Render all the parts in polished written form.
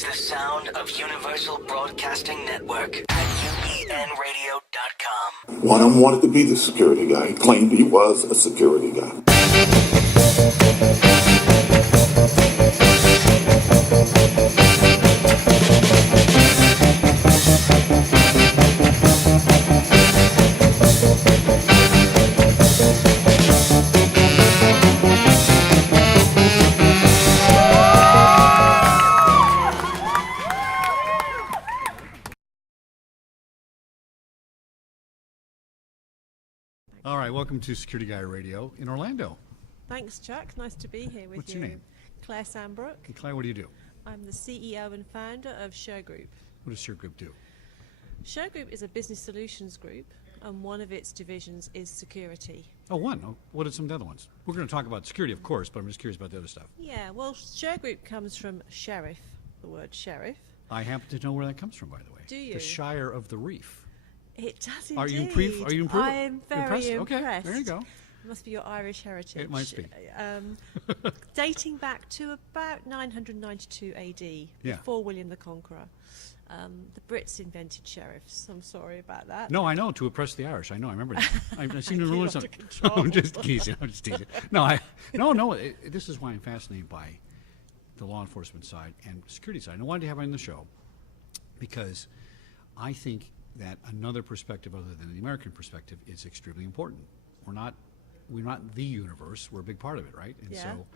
is the sound of Universal Broadcasting Network at UBNradio.com. One of them wanted to be the security guy. He claimed he was a security guy. All right, welcome to Security Guy Radio in Orlando. Thanks, Chuck. Nice to be here with What's you. your name? Claire Sandbrook. And Claire, what do you do? I'm the CEO and founder of Shergroup. What does Shergroup do? Shergroup is a business solutions group, and one of its divisions is security. Oh, one. Oh, what are some of the other ones? We're going to talk about security, of course, but I'm just curious about the other stuff. Yeah, well, Shergroup comes from sheriff, the word sheriff. I happen to know where that comes from, by the way. Do you? The Shire of the Reef. It does indeed. Are you impressed? I am very impressed. Okay, there you go. It must be your Irish heritage. It might be. Dating back to about 992 AD, before William the Conqueror. The Brits invented sheriffs. I'm sorry about that. No, I know, to oppress the Irish. I know, I remember that. I've seen the rules. Out of control. I'm just teasing. No, this is why I'm fascinated by the law enforcement side and security side. And I wanted to have you on the show because I think that another perspective other than the American perspective is extremely important. We're not the universe. We're a big part of it, right? And so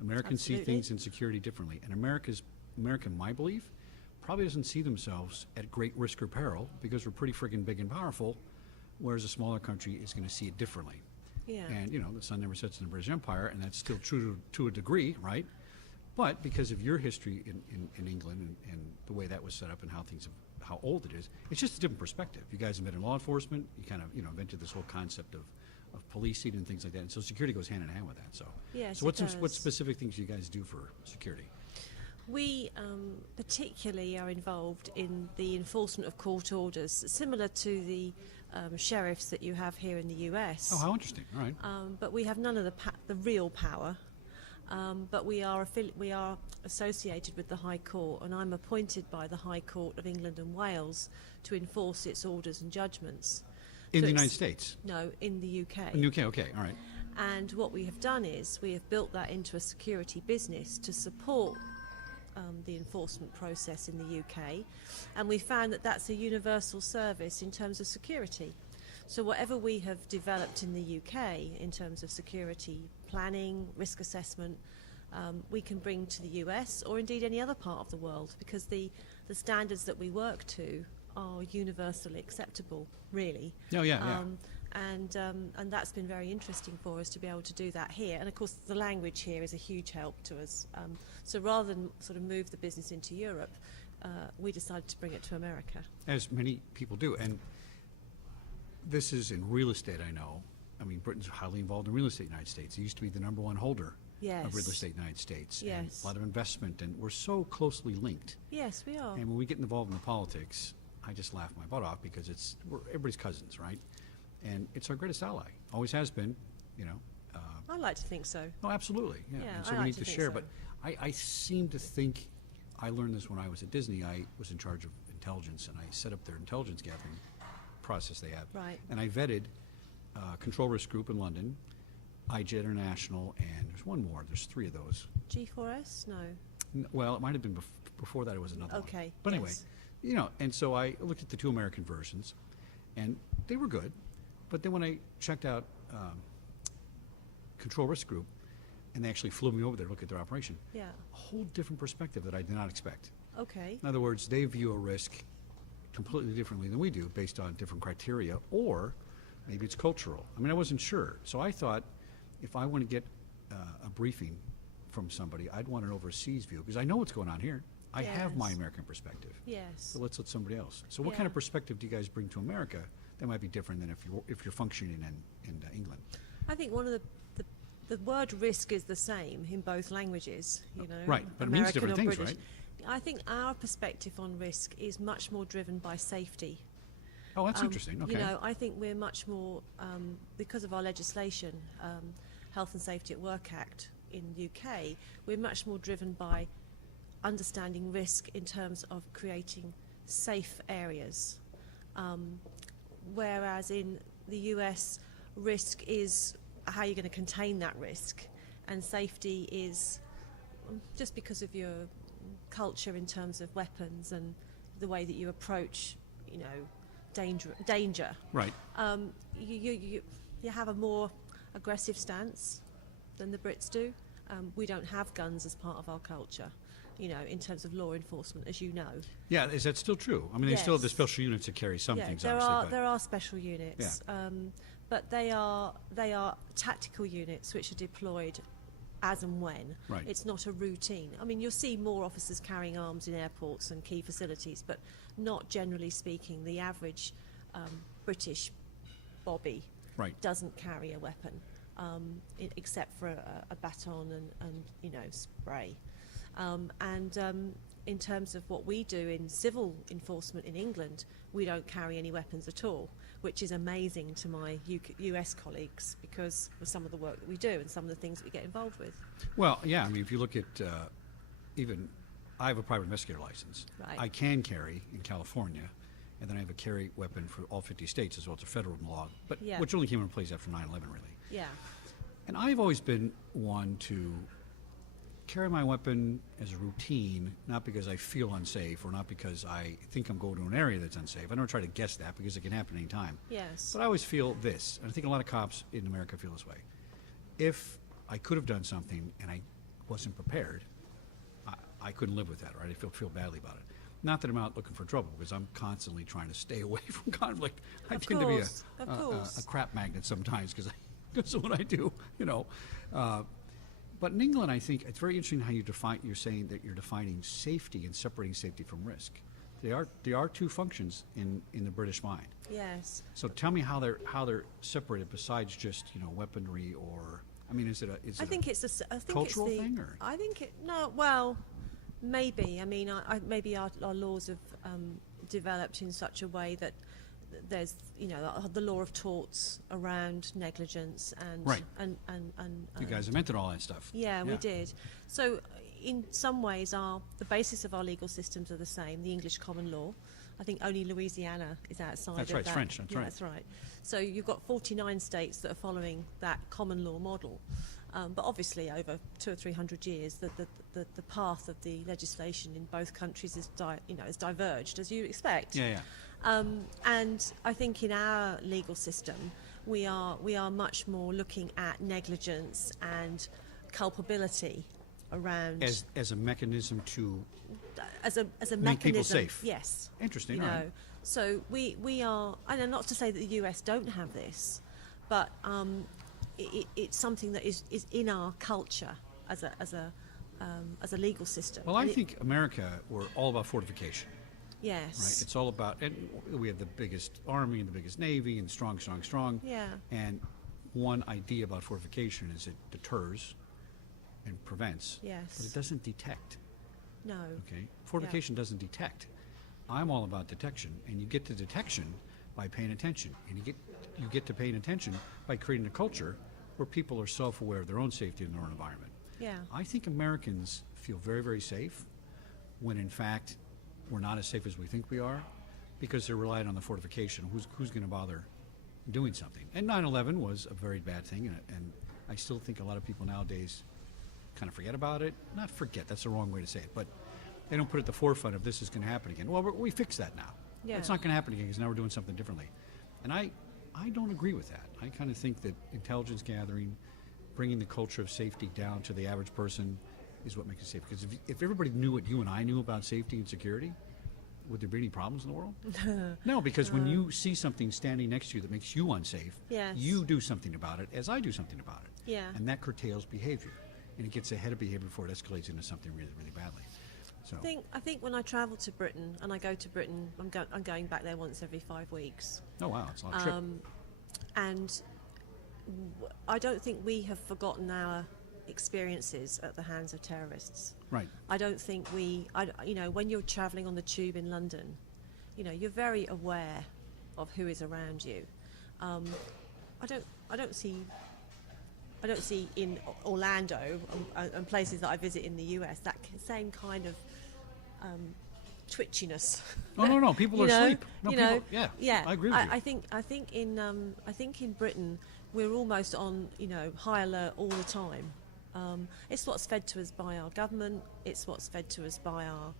Americans see things in security differently. And American, my belief, probably doesn't see themselves at great risk or peril because we're pretty friggin' big and powerful, whereas a smaller country is going to see it differently. Yeah. And, the sun never sets in the British Empire, and that's still true to a degree, right? But because of your history in England and the way that was set up and how old it is, it's just a different perspective. You guys invented law enforcement. You kind of, invented this whole concept of policing and things like that. And so security goes hand in hand with that. So, yes, so what specific things do you guys do for security? We particularly are involved in the enforcement of court orders, similar to the sheriffs that you have here in the US. Oh, how interesting! All right. But we have none of the real power. But we are associated with the High Court, and I'm appointed by the High Court of England and Wales to enforce its orders and judgments. In the United States? No, in the UK. In the UK, okay, all right. And what we have done is we have built that into a security business to support the enforcement process in the UK, and we found that that's a universal service in terms of security. So whatever we have developed in the UK in terms of security planning, risk assessment, we can bring to the US or indeed any other part of the world, because the standards that we work to are universally acceptable, really. Oh, yeah. And that's been very interesting for us to be able to do that here. And of course, the language here is a huge help to us. So rather than sort of move the business into Europe, we decided to bring it to America. As many people do. And this is in real estate, I know. I mean, Britain's highly involved in real estate in the United States. It used to be the number one holder of real estate in the United States. Yes. And a lot of investment, and we're so closely linked. Yes, we are. And when we get involved in the politics, I just laugh my butt off because we're everybody's cousins, right? And it's our greatest ally. Always has been, I like to think so. Oh, absolutely, yeah. Yeah, And so I we like need to to think share. so. But I seem to think, I learned this when I was at Disney. I was in charge of intelligence, and I set up their intelligence gathering process they have. Right. And I vetted Control Risk Group in London, IG International, and there's one more. There's three of those. G4S? No. Well, it might have been before that. It was another one. Okay. But anyway, yes. And so I looked at the two American versions, and they were good. But then when I checked out Control Risk Group, and they actually flew me over there to look at their operation, Yeah. a whole different perspective that I did not expect. Okay. In other words, they view a risk completely differently than we do based on different criteria, or maybe it's cultural. I mean, I wasn't sure. So I thought if I want to get a briefing from somebody, I'd want an overseas view because I know what's going on here. I have my Yes. American perspective. Yes. So let's let somebody else. So what kind of Yeah. perspective do you guys bring to America that might be different than if you're functioning in England? I think one of the word risk is the same in both languages, Right, but it means American different or things, British. right? I think our perspective on risk is much more driven by safety. Oh, that's interesting. Okay. I think we're much more, because of our legislation, Health and Safety at Work Act in the UK, we're much more driven by understanding risk in terms of creating safe areas, whereas in the US, risk is how you're going to contain that risk, and safety is just because of your culture in terms of weapons and the way that you approach, you know, danger. Right. You have a more aggressive stance than the Brits do. We don't have guns as part of our culture, you know, in terms of law enforcement, as you know. Yeah, is that still true? I mean, they still have the Yes. special units that carry some things, there obviously. are but there are special units, but they are tactical units which are deployed as and when. Right. It's not a routine. I mean, you'll see more officers carrying arms in airports and key facilities, but not generally speaking. The average British bobby Right. doesn't carry a weapon, except for a baton and you know, spray. In terms of what we do in civil enforcement in England, we don't carry any weapons at all, which is amazing to my US colleagues because of some of the work that we do and some of the things that we get involved with. Well, yeah, I mean, if you look at even, I have a private investigator license. Right. I can carry in California, and then I have a carry weapon for all 50 states as well. It's a federal law, but Yeah. which only came into place after 9/11, really. Yeah, And I've always been one to carry my weapon as a routine, not because I feel unsafe or not because I think I'm going to an area that's unsafe. I don't try to guess that because it can happen any time. yes. But I always feel this, and I think a lot of cops in America feel this way. If I could have done something and I wasn't prepared, I couldn't live with that, right? I feel badly about it. Not that I'm out looking for trouble, because I'm constantly trying to stay away from conflict. I Of tend course, to of be course. a crap magnet sometimes, because of what I do, you know. But in England, I think it's very interesting how you're saying that you're defining safety and separating safety from risk. They are two functions in the British mind. Yes. So tell me how they're separated besides just, you know, weaponry, or I mean, is it I think it's a cultural thing, or? I think it no. Well, maybe. I mean, maybe our laws have developed in such a way that there's, you know, the law of torts around negligence and Right. and You guys invented all that stuff. yeah, we did. So in some ways, the basis of our legal systems are the same. The English common law. I think only Louisiana is outside That's of right, it's that. French, that's Yeah, right. That's right. So you've got 49 states that are following that common law model. But obviously, over 200 or 300 years, the path of the legislation in both countries is diverged, as you expect. Yeah, yeah. And I think in our legal system, we are much more looking at negligence and culpability around As a mechanism to as a make mechanism. people safe. Yes. Interesting. You all know, right. so we are, and not to say that the US don't have this, but it's something that is in our culture as a legal system. Well, I And think America, we're all about fortification, yes, right? It's all about, and we have the biggest army and the biggest navy and strong. Yeah. And one idea about fortification is it deters and prevents. Yes. But it doesn't detect. no, Okay. Fortification doesn't detect. I'm all about detection, and you get to detection by paying attention, and you get to paying attention by creating a culture where people are self-aware of their own safety and their own environment. yeah, I think Americans feel very, very safe when, in fact, we're not as safe as we think we are, because they're relying on the fortification. Who's going to bother doing something? And 9/11 was a very bad thing, and I still think a lot of people nowadays kind of forget about it. Not forget, that's the wrong way to say it, but they don't put it at the forefront of this is going to happen again. Well, we fixed that now. Yeah. It's not going to happen again because now we're doing something differently. And I don't agree with that. I kind of think that intelligence gathering, bringing the culture of safety down to the average person is what makes it safe. Because if everybody knew what you and I knew about safety and security, would there be any problems in the world? No, because when you see something standing next to you that makes you unsafe, Yes. you do something about it, as I do something about it. Yeah. And that curtails behavior. And it gets ahead of behavior before it escalates into something really, really badly. So, I think when I travel to Britain, and I go to Britain, I'm going back there once every 5 weeks. oh wow, it's a long trip. And I don't think we have forgotten our experiences at the hands of terrorists. Right. I don't think when you're travelling on the tube in London, you're very aware of who is around you. I don't see in Orlando and places that I visit in the US that same kind of twitchiness. Oh no, people are asleep. No, you people, know, yeah, I agree with you. I think in Britain we're almost on high alert all the time. It's what's fed to us by our government. It's what's fed to us by our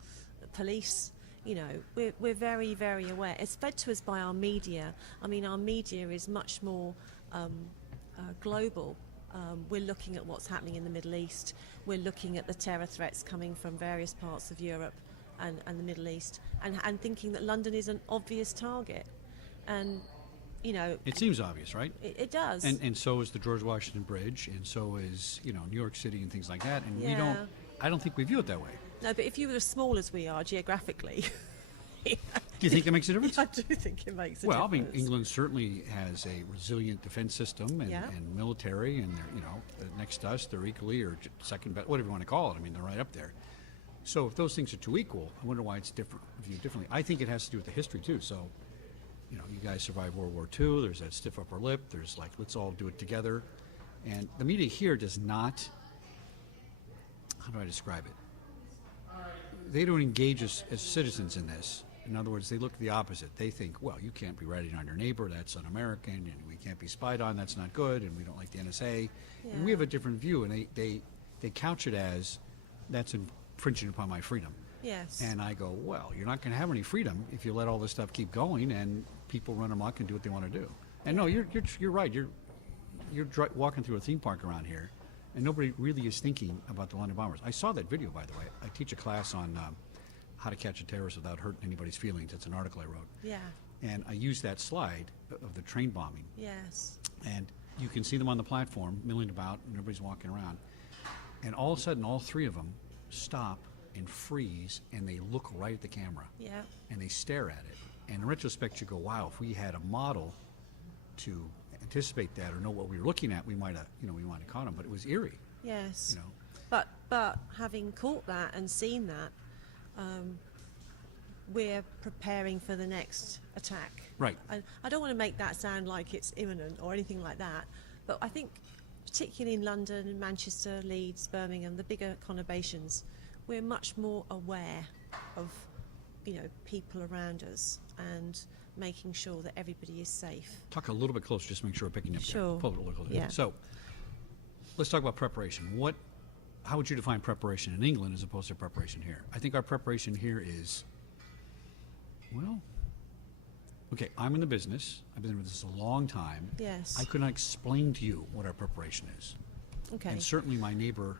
police. We're very, very aware. It's fed to us by our media. I mean, our media is much more global. We're looking at what's happening in the Middle East. We're looking at the terror threats coming from various parts of Europe and the Middle East, and thinking that London is an obvious target. And it seems obvious, right? It does. And so is the George Washington Bridge, and so is New York City and things like that. And I don't think we view it that way. No, but if you were as small as we are geographically. Do you think that makes a difference? I do think it makes a difference. Well, I mean, England certainly has a resilient defense system and military, and they're, next to us, they're equally or second best, whatever you want to call it. I mean, they're right up there. So if those things are too equal, I wonder why it's different, viewed differently. I think it has to do with the history too. So, you guys survived World War II. There's that stiff upper lip. There's like, let's all do it together. And the media here does not. How do I describe it? They don't engage us as citizens in this. In other words, they look the opposite. They think, well, you can't be ratting on your neighbor, that's un-American, and we can't be spied on, that's not good, and we don't like the NSA. Yeah. And we have a different view, and they couch it as, that's infringing upon my freedom. Yes. And I go, well, you're not going to have any freedom if you let all this stuff keep going and people run amok and do what they want to do. And no, you're right. You're walking through a theme park around here, and nobody really is thinking about the London bombers. I saw that video, by the way. I teach a class on how to catch a terrorist without hurting anybody's feelings. It's an article I wrote. Yeah. And I used that slide of the train bombing. Yes. And you can see them on the platform, milling about, and everybody's walking around. And all of a sudden, all three of them stop and freeze, and they look right at the camera. Yeah. And they stare at it. And in retrospect, you go, wow, if we had a model to anticipate that or know what we were looking at, we might have, we might have caught them. But it was eerie. Yes. But having caught that and seen that, we're preparing for the next attack. Right. And I don't want to make that sound like it's imminent or anything like that, but I think particularly in London, Manchester, Leeds, Birmingham, the bigger conurbations, we're much more aware of people around us and making sure that everybody is safe. Talk a little bit closer, just make sure we're picking up. Sure. Pull it a little closer. Yeah. So let's talk about preparation. How would you define preparation in England as opposed to preparation here? I think our preparation here is, well, okay, I'm in the business. I've been in this a long time. Yes. I could not explain to you what our preparation is. Okay. And certainly my neighbor,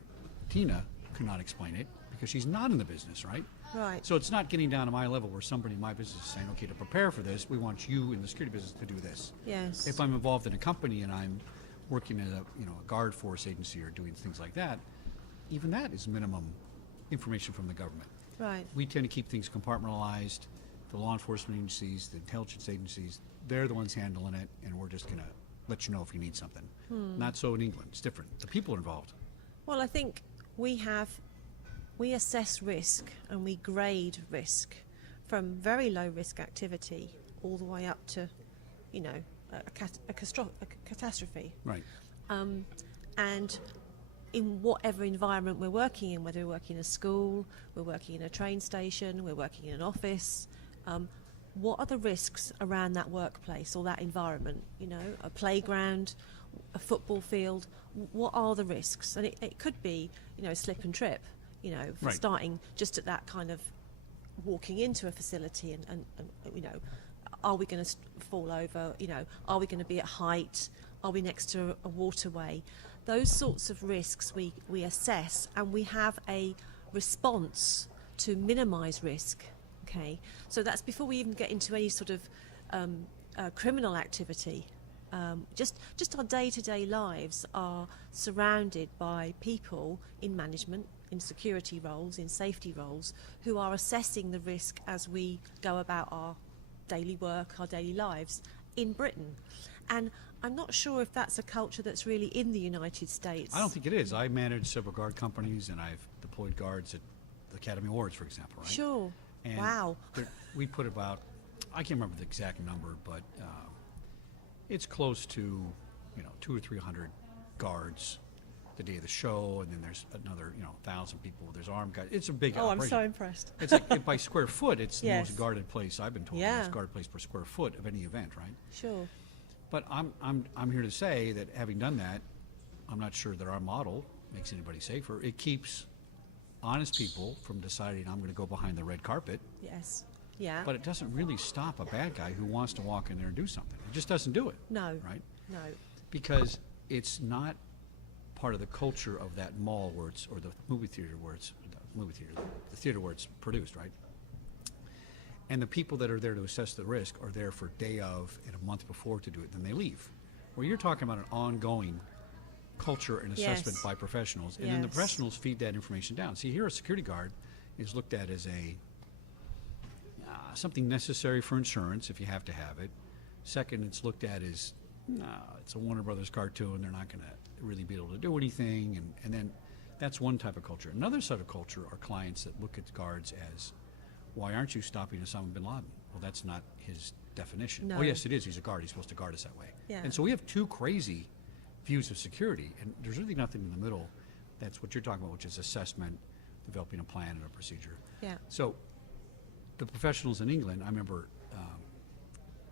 Tina, could not explain it because she's not in the business, right? Right. So it's not getting down to my level where somebody in my business is saying, okay, to prepare for this, we want you in the security business to do this. Yes. If I'm involved in a company and I'm working at a guard force agency or doing things like that, even that is minimum information from the government. Right. We tend to keep things compartmentalized. The law enforcement agencies, the intelligence agencies, they're the ones handling it, and we're just going to let you know if you need something. Not so in England. It's different. The people are involved. Well, I think we assess risk and we grade risk from very low risk activity all the way up to, a catastrophe. Right. And in whatever environment we're working in, whether we're working in a school, we're working in a train station, we're working in an office, what are the risks around that workplace or that environment? A playground, a football field, what are the risks? And it could be, slip and trip, Right. starting just at that kind of walking into a facility and are we going to fall over? Are we going to be at height? Are we next to a waterway? Those sorts of risks we assess, and we have a response to minimise risk. Okay, so that's before we even get into any sort of criminal activity. Just our day-to-day lives are surrounded by people in management, in security roles, in safety roles, who are assessing the risk as we go about our daily work, our daily lives in Britain. And I'm not sure if that's a culture that's really in the United States. I don't think it is. I manage several guard companies, and I've deployed guards at the Academy Awards, for example, right? Sure. And wow. We put about, I can't remember the exact number, but it's close to, 200 or 300 guards the day of the show, and then there's another 1,000 people. There's armed guys. It's a big Oh, I'm operation. so impressed. It's like by square foot, it's the Yes. most guarded place I've been told. Yeah. The most guarded place per square foot of any event, right? Sure. But I'm here to say that having done that, I'm not sure that our model makes anybody safer. It keeps honest people from deciding I'm going to go behind the red carpet, Yes. Yeah. but it doesn't really stop a bad guy who wants to walk in there and do something. It just doesn't do it. No. Right? No. Because it's not part of the culture of that mall where it's, or the movie theater where it's, the theater where it's produced, right? And the people that are there to assess the risk are there for day of and a month before to do it, then they leave. Where you're talking about an ongoing culture and assessment Yes. by professionals, and then the Yes. professionals feed that information down. See, here a security guard is looked at as something necessary for insurance if you have to have it. Second, it's looked at as it's a Warner Brothers cartoon. They're not going to really be able to do anything, and then that's one type of culture. Another sort of culture are clients that look at guards as, why aren't you stopping Osama bin Laden? Well, that's not his definition. No. Oh, yes, it is. He's a guard. He's supposed to guard us that way. Yeah. And so we have two crazy views of security, and there's really nothing in the middle. That's what you're talking about, which is assessment, developing a plan and a procedure. Yeah. So the professionals in England, I remember,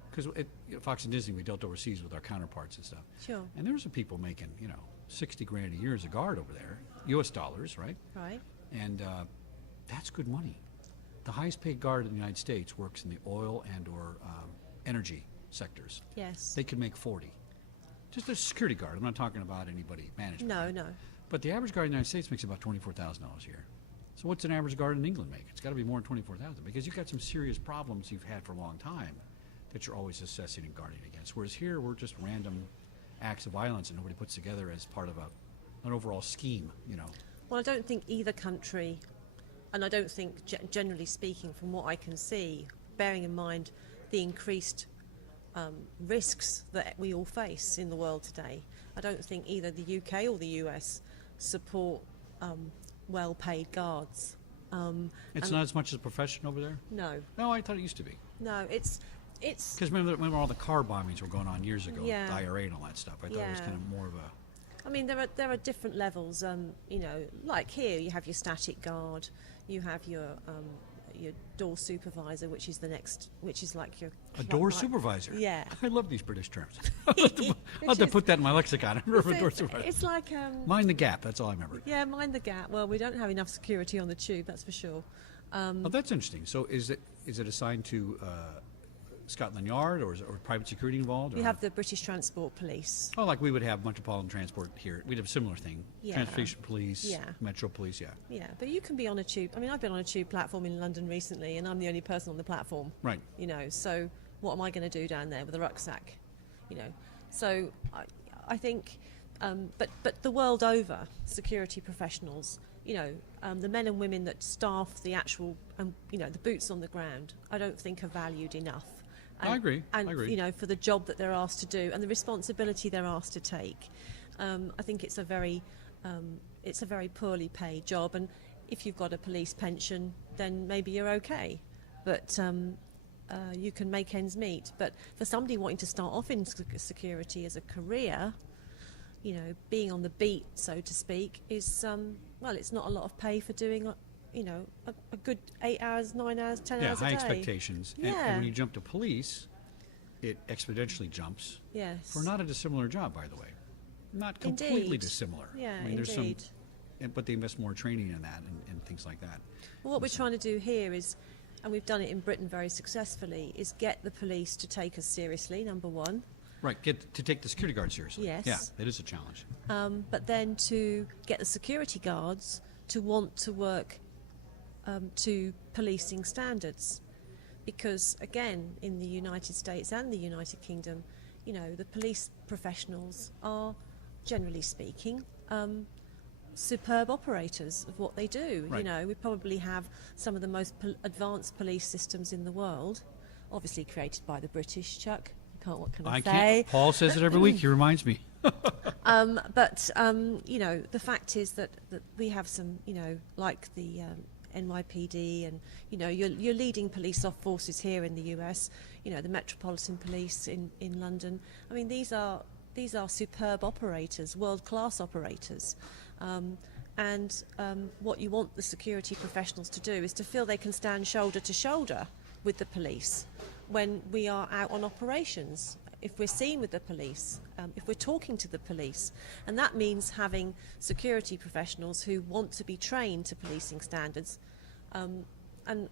because at Fox and Disney, we dealt overseas with our counterparts and stuff. Sure. And there were some people making, 60 grand a year as a guard over there, U.S. dollars, right? Right. And that's good money. The highest paid guard in the United States works in the oil and or energy sectors. Yes. They could make 40. Just a security guard. I'm not talking about anybody management. No, right? no. But the average guard in the United States makes about $24,000 a year. So what's an average guard in England make? It's got to be more than $24,000 because you've got some serious problems you've had for a long time that you're always assessing and guarding against. Whereas here, we're just random acts of violence and nobody puts together as part of an overall scheme, Well, I don't think either country, and I don't think, generally speaking, from what I can see, bearing in mind the increased risks that we all face in the world today, I don't think either the UK or the US support well-paid guards. It's not as much as a profession over there? No, No, I thought it used to be. no, it's Because remember all the car bombings were going on years ago, Yeah. with the IRA and all that stuff. I thought it was Yeah. kind of more of a... I mean, there are different levels. Like here, you have your static guard, you have your door supervisor, which is like your A door supervisor? Yeah. I love these British terms. I'll have to put that in my lexicon. I remember a door supervisor. It's like Mind the gap, that's all I remember. yeah, mind the gap. Well, we don't have enough security on the tube, that's for sure. Oh, that's interesting. So is it assigned to Scotland Yard, or is private security involved? We or- have the British Transport Police. Oh, like we would have Metropolitan Transport here. We'd have a similar thing. Yeah. Transportation Police, Yeah. Metro Police, yeah. Yeah, but you can be on a tube. I mean, I've been on a tube platform in London recently, and I'm the only person on the platform. Right. So what am I going to do down there with a rucksack? So I think, but the world over, security professionals, the men and women that staff the actual, the boots on the ground, I don't think are valued enough. I agree. And I agree. for the job that they're asked to do and the responsibility they're asked to take, I think it's a very poorly paid job. And if you've got a police pension, then maybe you're okay. But you can make ends meet. But for somebody wanting to start off in security as a career, being on the beat, so to speak, is it's not a lot of pay for doing a good 8 hours, 9 hours, 10 Yeah, hours a high day. expectations. And Yeah. when you jump to police, it exponentially jumps. Yes. For not a dissimilar job, by the way. Not completely Indeed. dissimilar. Yeah, I mean, there's indeed. but they invest more training in that and things like that. Well, what we're trying to do here is, and we've done it in Britain very successfully, is get the police to take us seriously, number one, Right, get to take the security guard seriously. Yes. Yeah, that is a challenge. but then to get the security guards to want to work to policing standards. Because, again, in the United States and the United Kingdom, the police professionals are, generally speaking, superb operators of what they do. Right. We probably have some of the most advanced police systems in the world, obviously created by the British, Chuck. What can I say? Can't. Paul says it every week. He reminds me. But the fact is that we have some, like the NYPD and, your leading police forces here in the US, the Metropolitan Police in London. I mean, these are these are superb operators, world-class operators. And what you want the security professionals to do is to feel they can stand shoulder to shoulder with the police when we are out on operations, if we're seen with the police, if we're talking to the police. And that means having security professionals who want to be trained to policing standards. And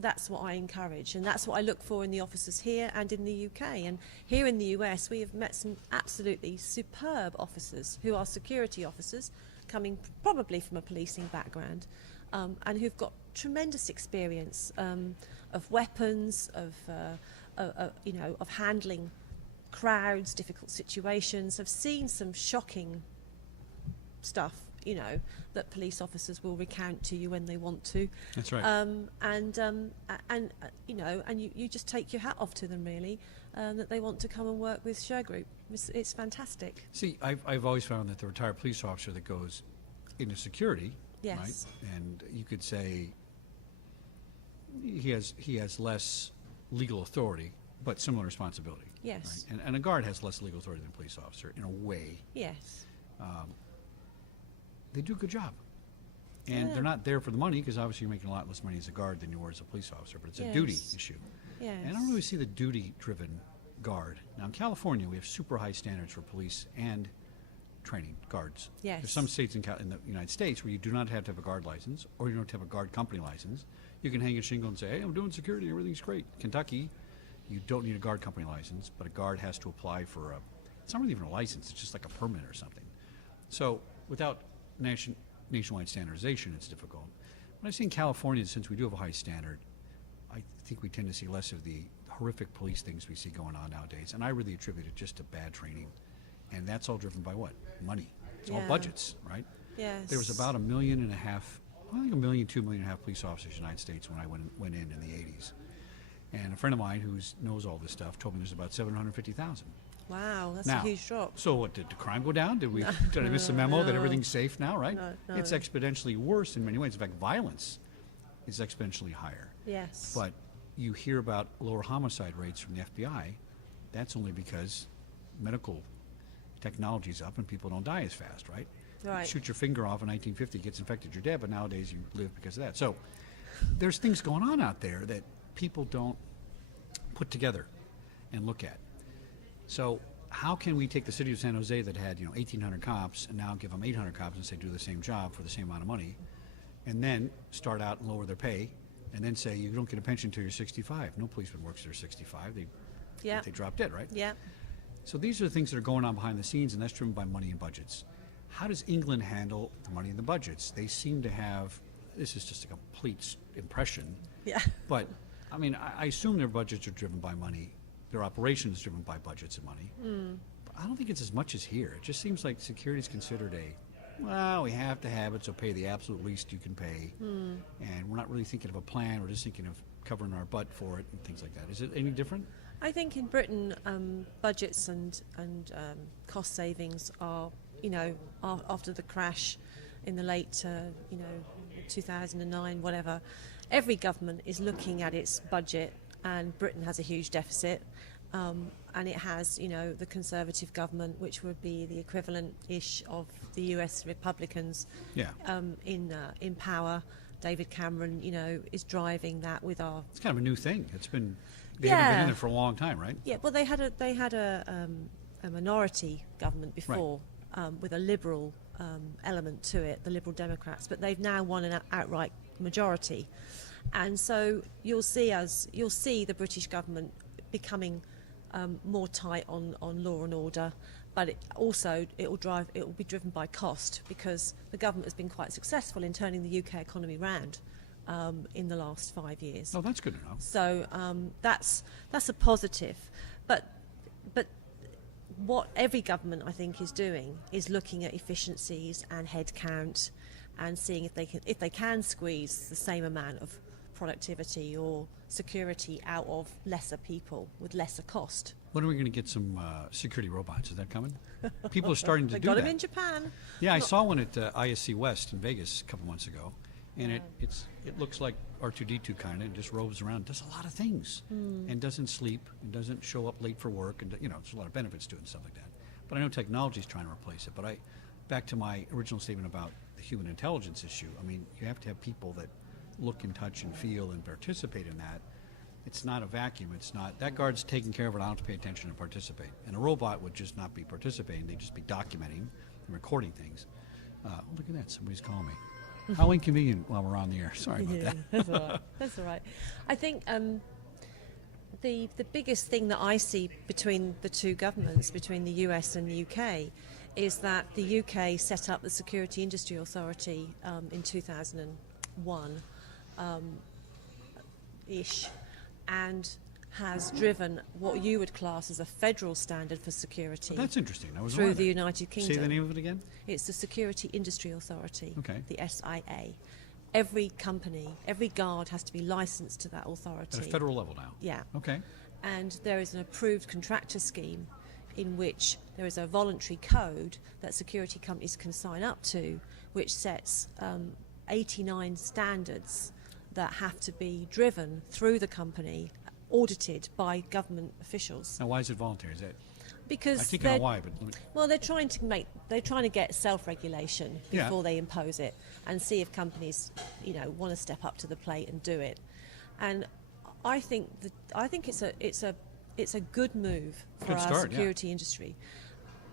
that's what I encourage, and that's what I look for in the officers here and in the UK. And here in the US, we have met some absolutely superb officers who are security officers, coming probably from a policing background, and who've got tremendous experience of weapons, of handling crowds, difficult situations, have seen some shocking stuff, that police officers will recount to you when they want to. That's right. And you just take your hat off to them, really, that they want to come and work with Shergroup. It's fantastic. See, I've always found that the retired police officer that goes into security, Yes. right, and you could say he has less legal authority, but similar responsibility. Yes. Right? And a guard has less legal authority than a police officer, in a way. Yes. They do a good job. And Yeah. they're not there for the money, because obviously you're making a lot less money as a guard than you were as a police officer, but it's a duty Yes. issue. Yes. And I don't really see the duty-driven guard. Now, in California, we have super high standards for police and training guards. Yes. There's some states in the United States where you do not have to have a guard license, or you don't have to have a guard company license. You can hang a shingle and say, hey, I'm doing security, everything's great. Kentucky, you don't need a guard company license, but a guard has to apply for it's not really even a license, it's just like a permit or something. So without nationwide standardization, it's difficult. But I see in California, since we do have a high standard, I think we tend to see less of the horrific police things we see going on nowadays. And I really attribute it just to bad training. And that's all driven by what? Money. It's all Yeah. budgets, right? Yes. There was about 1.5 million, I think 2.5 million police officers in the United States when I went in the 80s. And a friend of mine who knows all this stuff told me there's about 750,000. Wow, that's Now, a huge drop. So what, did the crime go down? Did I miss the memo that everything's safe now, right? No. It's exponentially worse in many ways. In fact, violence is exponentially higher. Yes. But you hear about lower homicide rates from the FBI. That's only because medical technology's up and people don't die as fast, right? Right. Shoot your finger off in 1950, it gets infected, you're dead, but nowadays you live because of that. So there's things going on out there that people don't put together and look at. So how can we take the city of San Jose that had 1,800 cops and now give them 800 cops and say do the same job for the same amount of money, and then start out and lower their pay, and then say you don't get a pension until you're 65. No policeman works till they're 65. They drop dead, right? Yeah. So these are the things that are going on behind the scenes, and that's driven by money and budgets. How does England handle the money and the budgets? They seem to have, this is just a complete impression, Yeah. but I mean, I assume their budgets are driven by money. Their operations are driven by budgets and money. But I don't think it's as much as here. It just seems like security is considered we have to have it, so pay the absolute least you can pay. And we're not really thinking of a plan. We're just thinking of covering our butt for it and things like that. Is it any different? I think in Britain, budgets and cost savings are, after the crash in the late, 2009, whatever, every government is looking at its budget, and Britain has a huge deficit, and it has, the Conservative government, which would be the equivalent-ish of the US Republicans in power. David Cameron, is driving that with our. It's kind of a new thing. They haven't been in it for a long time, right? Yeah, well, they had a minority government before, with a liberal element to it, the Liberal Democrats, but they've now won an outright majority, and so you'll see the British government becoming more tight on law and order, but it will be driven by cost, because the government has been quite successful in turning the UK economy round in the last 5 years. Oh, that's good to know. So that's a positive, but what every government, I think, is doing is looking at efficiencies and headcount, and seeing if they can squeeze the same amount of productivity or security out of lesser people with lesser cost. When are we going to get some security robots? Is that coming? People are starting to They do got that. them in Japan. Yeah, I saw one at ISC West in Vegas a couple months ago, and it looks like R2-D2 kind of, and just roves around, does a lot of things, and doesn't sleep, and doesn't show up late for work, and there's a lot of benefits to it and stuff like that. But I know technology is trying to replace it. But back to my original statement about the human intelligence issue. I mean, you have to have people that look and touch and feel and participate in that. It's not a vacuum. It's not, that guard's taking care of it, I don't have to pay attention and participate. And a robot would just not be participating. They'd just be documenting and recording things. Oh, look at that. Somebody's calling me. How inconvenient while we're on the air. Sorry about that. That's all right. That's all right. I think the biggest thing that I see between the two governments, between the US and the UK, is that the UK set up the Security Industry Authority in 2001 ish, and has driven what you would class as a federal standard for security. That's interesting. I was through the United Kingdom. Say the name of it again? It's the Security Industry Authority, okay. The SIA. Every company, every guard has to be licensed to that authority. At a federal level now? Yeah. Okay. And there is an approved contractor scheme in which there is a voluntary code that security companies can sign up to, which sets 89 standards that have to be driven through the company, audited by government officials. Now, why is it voluntary? Is that because I think I know why, but well, they're trying to get self-regulation before they impose it, and see if companies, want to step up to the plate and do it. And I think it's a good move for our security industry.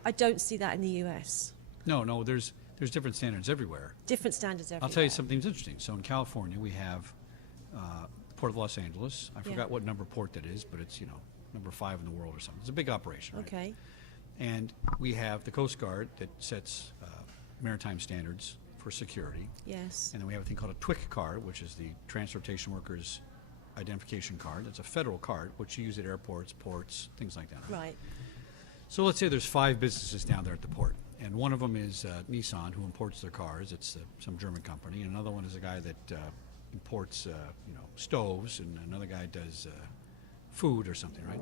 I don't see that in the US. No, there's different standards everywhere. Different standards everywhere. I'll tell you something interesting. So in California, we have Port of Los Angeles. I forgot what number port that is, but it's number 5 in the world or something. It's a big operation, right? Okay. And we have the Coast Guard that sets maritime standards for security. Yes. And then we have a thing called a TWIC card, which is the Transportation Workers Identification Card. It's a federal card, which you use at airports, ports, things like that. Right. So let's say there's 5 businesses down there at the port. And one of them is Nissan, who imports their cars. It's some German company. And another one is a guy that imports, stoves. And another guy does food or something, right?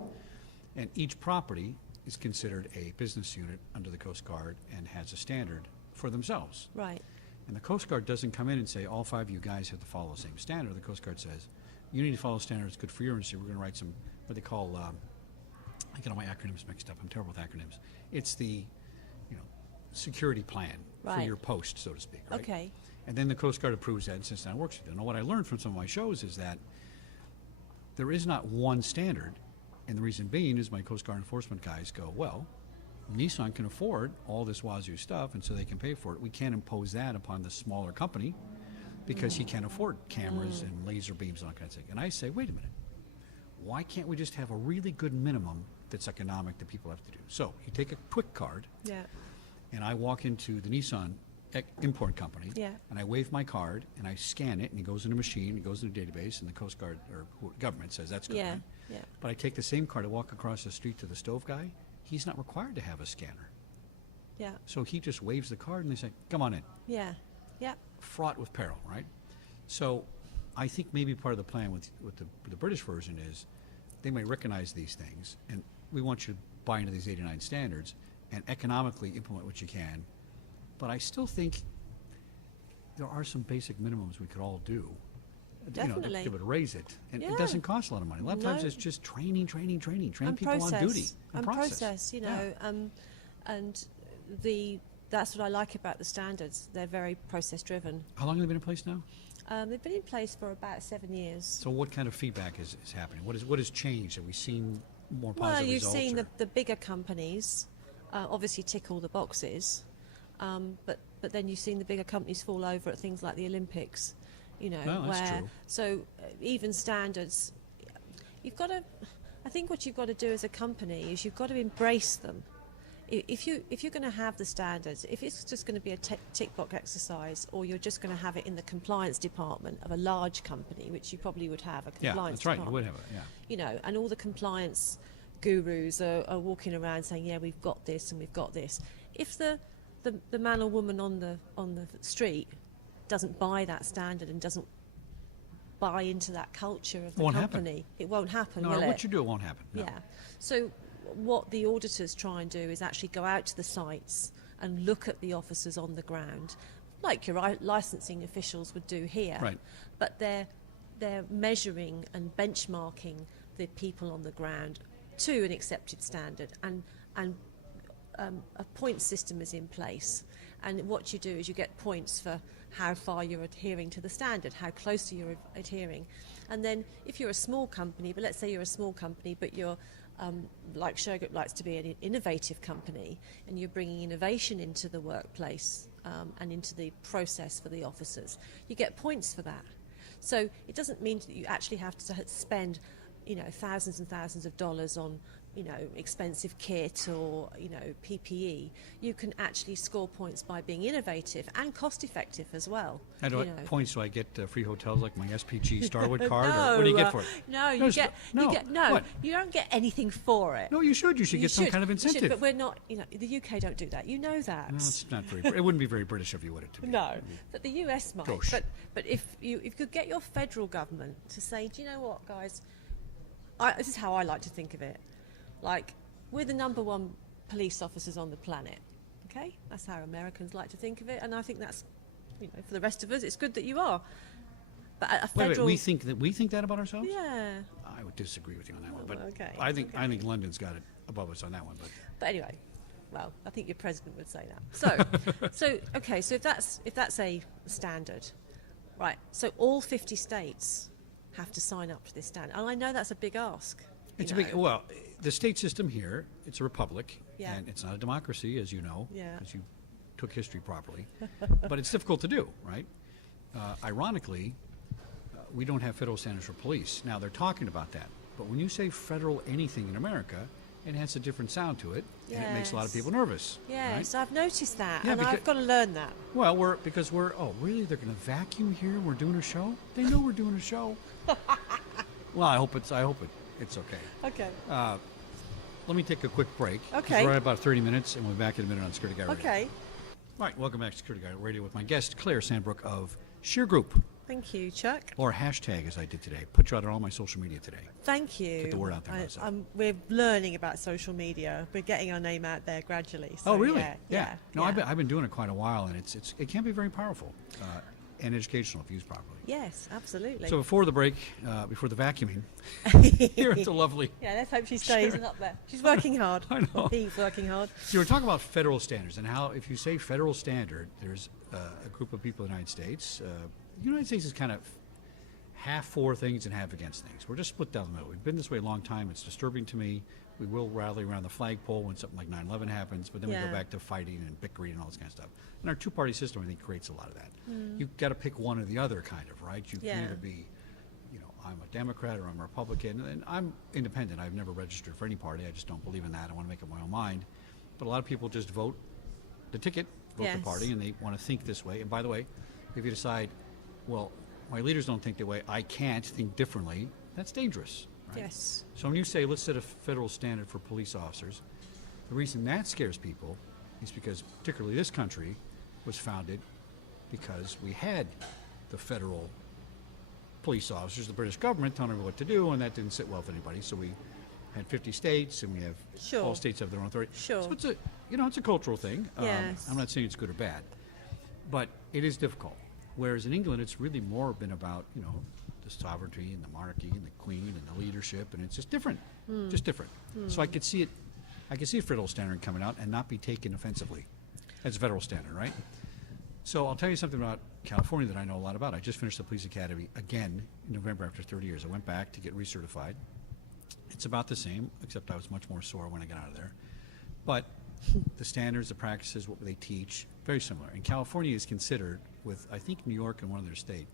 And each property is considered a business unit under the Coast Guard and has a standard for themselves. Right. And the Coast Guard doesn't come in and say, all 5 of you guys have to follow the same standard. The Coast Guard says, you need to follow standards good for your industry. We're going to write some, what they call, I get all my acronyms mixed up. I'm terrible with acronyms. It's the security plan for your post, so to speak, right? Okay. And then the Coast Guard approves that and sits down and works with it. Now, what I learned from some of my shows is that there is not one standard, and the reason being is my Coast Guard enforcement guys go, well, Nissan can afford all this wazoo stuff, and so they can pay for it. We can't impose that upon the smaller company because he can't afford cameras and laser beams and all kinds of things. And I say, wait a minute. Why can't we just have a really good minimum that's economic that people have to do? So you take a quick card, and I walk into the Nissan import company, and I wave my card, and I scan it, and it goes in a machine, it goes in a database, and the Coast Guard or government says that's good. Right? Yeah. But I take the same card, I walk across the street to the stove guy. He's not required to have a scanner. Yeah. So he just waves the card, and they say, come on in. Yeah. Yeah. Fraught with peril, right? So I think maybe part of the plan with the British version is they may recognize these things, and we want you to buy into these 89 standards and economically implement what you can. But I still think there are some basic minimums we could all do. Definitely. That would raise it. And it doesn't cost a lot of money. A lot of times it's just training. Train and people on duty. And process, and that's what I like about the standards. They're very process driven. How long have they been in place now? They've been in place for about 7 years. So what kind of feedback is happening? What has changed? Have we seen more positive results? Well, you've seen the bigger companies obviously tick all the boxes, but then you've seen the bigger companies fall over at things like the Olympics, that's true. So even standards, I think what you've got to do as a company is you've got to embrace them. If you're going to have the standards, if it's just going to be a tick box exercise, or you're just going to have it in the compliance department of a large company, which you probably would have a compliance department. You would have it. And all the compliance gurus are walking around saying, yeah, we've got this and we've got this. If the man or woman on the street doesn't buy that standard and doesn't buy into that culture of the company, it won't happen. No, what you do, it won't happen. No. Yeah. So what the auditors try and do is actually go out to the sites and look at the officers on the ground, like your licensing officials would do here. Right. But they're measuring and benchmarking the people on the ground to an accepted standard, and a point system is in place, and what you do is you get points for how far you're adhering to the standard, how closely you're adhering. And then if you're a small company, but let's say you're a small company, but you're like Shergroup likes to be an innovative company, and you're bringing innovation into the workplace and into the process for the officers, you get points for that. So it doesn't mean that you actually have to spend, thousands and thousands of dollars on, expensive kit or, PPE. You can actually score points by being innovative and cost effective as well. And what points do I get? Free hotels like my SPG Starwood card? No, or what do you get for it? You don't get anything for it. No, you should. You should get some kind of You incentive. should, but we're not, the UK don't do that. You know that. No, it's not very. It wouldn't be very British if you wanted to be. No, but the US might. Gosh. But if you could get your federal government to say, do you know what, guys? This is how I like to think of it. Like, we're the #1 police officers on the planet. Okay, that's how Americans like to think of it, and I think that's, for the rest of us, it's good that you are. But a federal. Wait, we think that about ourselves? Yeah. I would disagree with you on that one, but okay. I think London's got it above us on that one. But anyway, well, I think your president would say that. So okay, so if that's a standard, right? So all 50 states have to sign up to this standard, and I know that's a big ask. It's a big. Well, the state system here, it's a republic, Yeah. and it's not a democracy, as you know, Yeah. as you took history properly. But it's difficult to do, right? Ironically, we don't have federal standards for police. Now, they're talking about that. But when you say federal anything in America, it has a different sound to it, and it makes a lot of Yes. people nervous. Yes, right? I've noticed that, Yeah, and because- I've got to learn that. Well, oh, really? They're going to vacuum here? We're doing a show? They know we're doing a show. Well, I hope it's okay. Okay. Let me take a quick break. 'Cause Okay. We're at about 30 minutes, and we'll be back in a minute on Security Guy Radio. Okay. All right, welcome back to Security Guy Radio with my guest, Claire Sandbrook of Shergroup, Thank you, Chuck. or hashtag, as I did today. Put you out on all my social media today. Thank you. Get the word out there about stuff. We're learning about social media. We're getting our name out there gradually. So Oh, really? Yeah. No, I've been doing it quite a while, and it can be very powerful and educational if used properly. Yes, absolutely. So before the break, before the vacuuming, here at the lovely. Yeah, let's hope she stays and up there. She's working hard. I know. He's working hard. So we're talking about federal standards and how, if you say federal standard, there's a group of people in the United States. The United States is kind of half for things and half against things. We're just split down the middle. We've been this way a long time. It's disturbing to me. We will rally around the flagpole when something like 9/11 happens, but then we Yeah. go back to fighting and bickering and all this kind of stuff. And our two-party system, I think, creates a lot of that. You've got to pick one or the other, kind of, right? You Yeah. can either be, I'm a Democrat or I'm a Republican, and I'm independent. I've never registered for any party. I just don't believe in that. I want to make up my own mind. But a lot of people just vote the ticket, vote Yes. the party, and they want to think this way. And by the way, if you decide, well, my leaders don't think that way, I can't think differently, that's dangerous. Right? Yes. So when you say, let's set a federal standard for police officers, the reason that scares people is because particularly this country was founded because we had the federal police officers, the British government telling everyone what to do, and that didn't sit well with anybody. So we had 50 states, and we have Sure. all states have their own authority. Sure. So it's it's a cultural thing. Yes. I'm not saying it's good or bad, but it is difficult. Whereas in England, it's really more been about the sovereignty and the monarchy and the queen and the leadership, and it's just different, just different. So I could see it. I could see a federal standard coming out and not be taken offensively as a federal standard, right? So I'll tell you something about California that I know a lot about. I just finished the police academy again in November after 30 years. I went back to get recertified. It's about the same, except I was much more sore when I got out of there. But the standards, the practices, what they teach, very similar. And California is considered, with I think New York and one other state,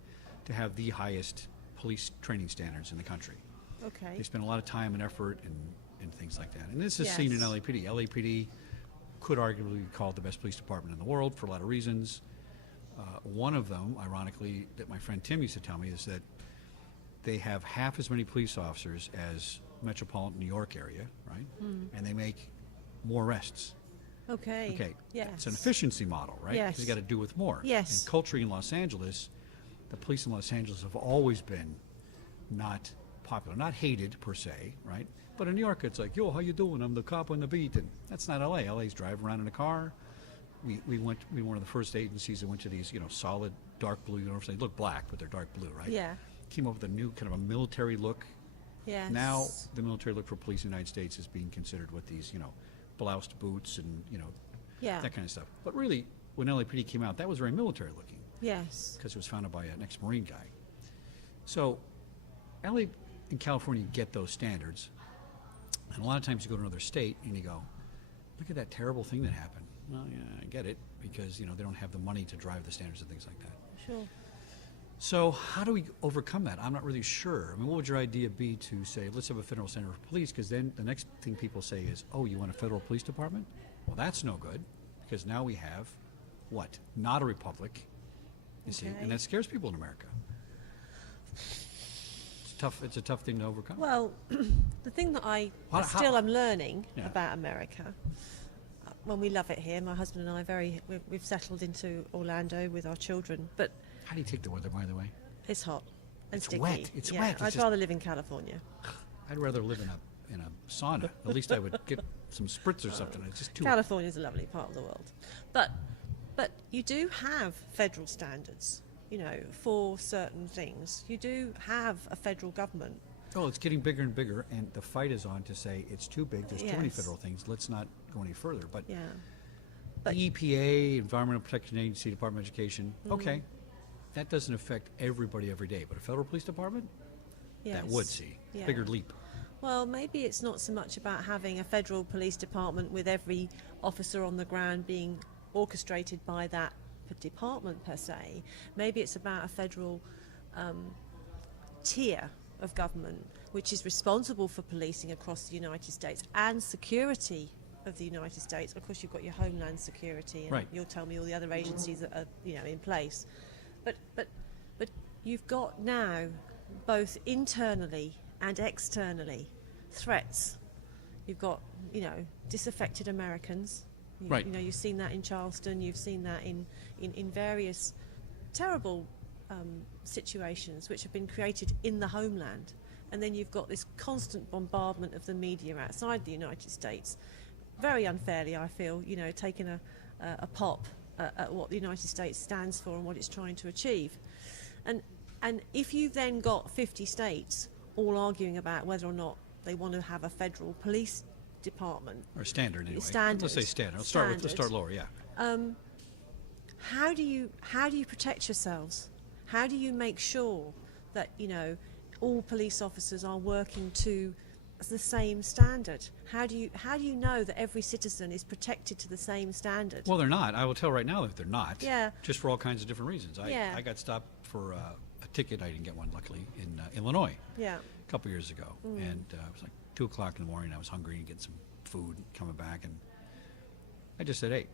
to have the highest police training standards in the country. Okay. They spend a lot of time and effort and things like that. And this is seen in Yes. LAPD. LAPD could arguably be called the best police department in the world for a lot of reasons. One of them, ironically, that my friend Tim used to tell me is that they have half as many police officers as metropolitan New York area, right? And they make more arrests. Okay. Okay. Yes. It's an efficiency model, right? Yes. Because you got to do with more. Yes. And culturally in Los Angeles, the police in Los Angeles have always been not popular, not hated per se, right? But in New York, it's like, yo, how you doing? I'm the cop on the beat. And that's not LA. LA's driving around in a car. We were one of the first agencies that went to these, solid dark blue uniforms. They look black, but they're dark blue, right? Yeah. Came up with a new kind of a military look. Yes. Now the military look for police in the United States is being considered with these, bloused boots and, Yeah. that kind of stuff. But really, when LAPD came out, that was very military looking Yes. because it was founded by an ex-Marine guy. So LA and California get those standards. And a lot of times you go to another state and you go, look at that terrible thing that happened. Well, yeah, I get it because, they don't have the money to drive the standards and things like that. Sure. So how do we overcome that? I'm not really sure. I mean, what would your idea be to say, let's have a federal standard for police? Because then the next thing people say is, oh, you want a federal police department? Well, that's no good because now we have, what? Not a republic, you see, and that scares people in America. It's tough. It's a tough thing to overcome. Well, the thing that I'm learning about America, when we love it here, my husband and I we've settled into Orlando with our children, but how do you take the weather, by the way? it's hot and It's sticky. wet. It's wet. It's I'd rather live in California. I'd rather live in a sauna. At least I would get some spritz or something. It's just too. California's a lovely part of the world, but you do have federal standards, for certain things. You do have a federal government. Oh, it's getting bigger and bigger, and the fight is on to say it's too big. There's too many Yes. federal things. Let's not go any further. But Yeah. the EPA, Environmental Protection Agency, Department of Education, okay, that doesn't affect everybody every day. But a federal police department, that would see Yeah. bigger leap. Well, maybe it's not so much about having a federal police department with every officer on the ground being orchestrated by that department per se. Maybe it's about a federal tier of government which is responsible for policing across the United States and security of the United States. Of course, you've got your Homeland Security, and Right. you'll tell me all the other agencies that are in place. But you've got now both internally and externally threats. You've got disaffected Americans. Right. You've seen that in Charleston. You've seen that in various terrible situations which have been created in the homeland. And then you've got this constant bombardment of the media outside the United States, very unfairly, I feel, taking a pop at what the United States stands for and what it's trying to achieve. And if you've then got 50 states all arguing about whether or not they want to have a federal police department, Or standard, anyway. Standard. Let's say standard. Let's start lower, yeah. how do you protect yourselves? How do you make sure that all police officers are working to the same standard? How do you know that every citizen is protected to the same standard? Well, they're not. I will tell right now that they're not. Yeah. Just for all kinds of different reasons. I got stopped for a ticket. I didn't get one, luckily, in Illinois Yeah. a couple years ago. And it was like 2 o'clock in the morning. I was hungry and getting some food coming back. And I just said, hey,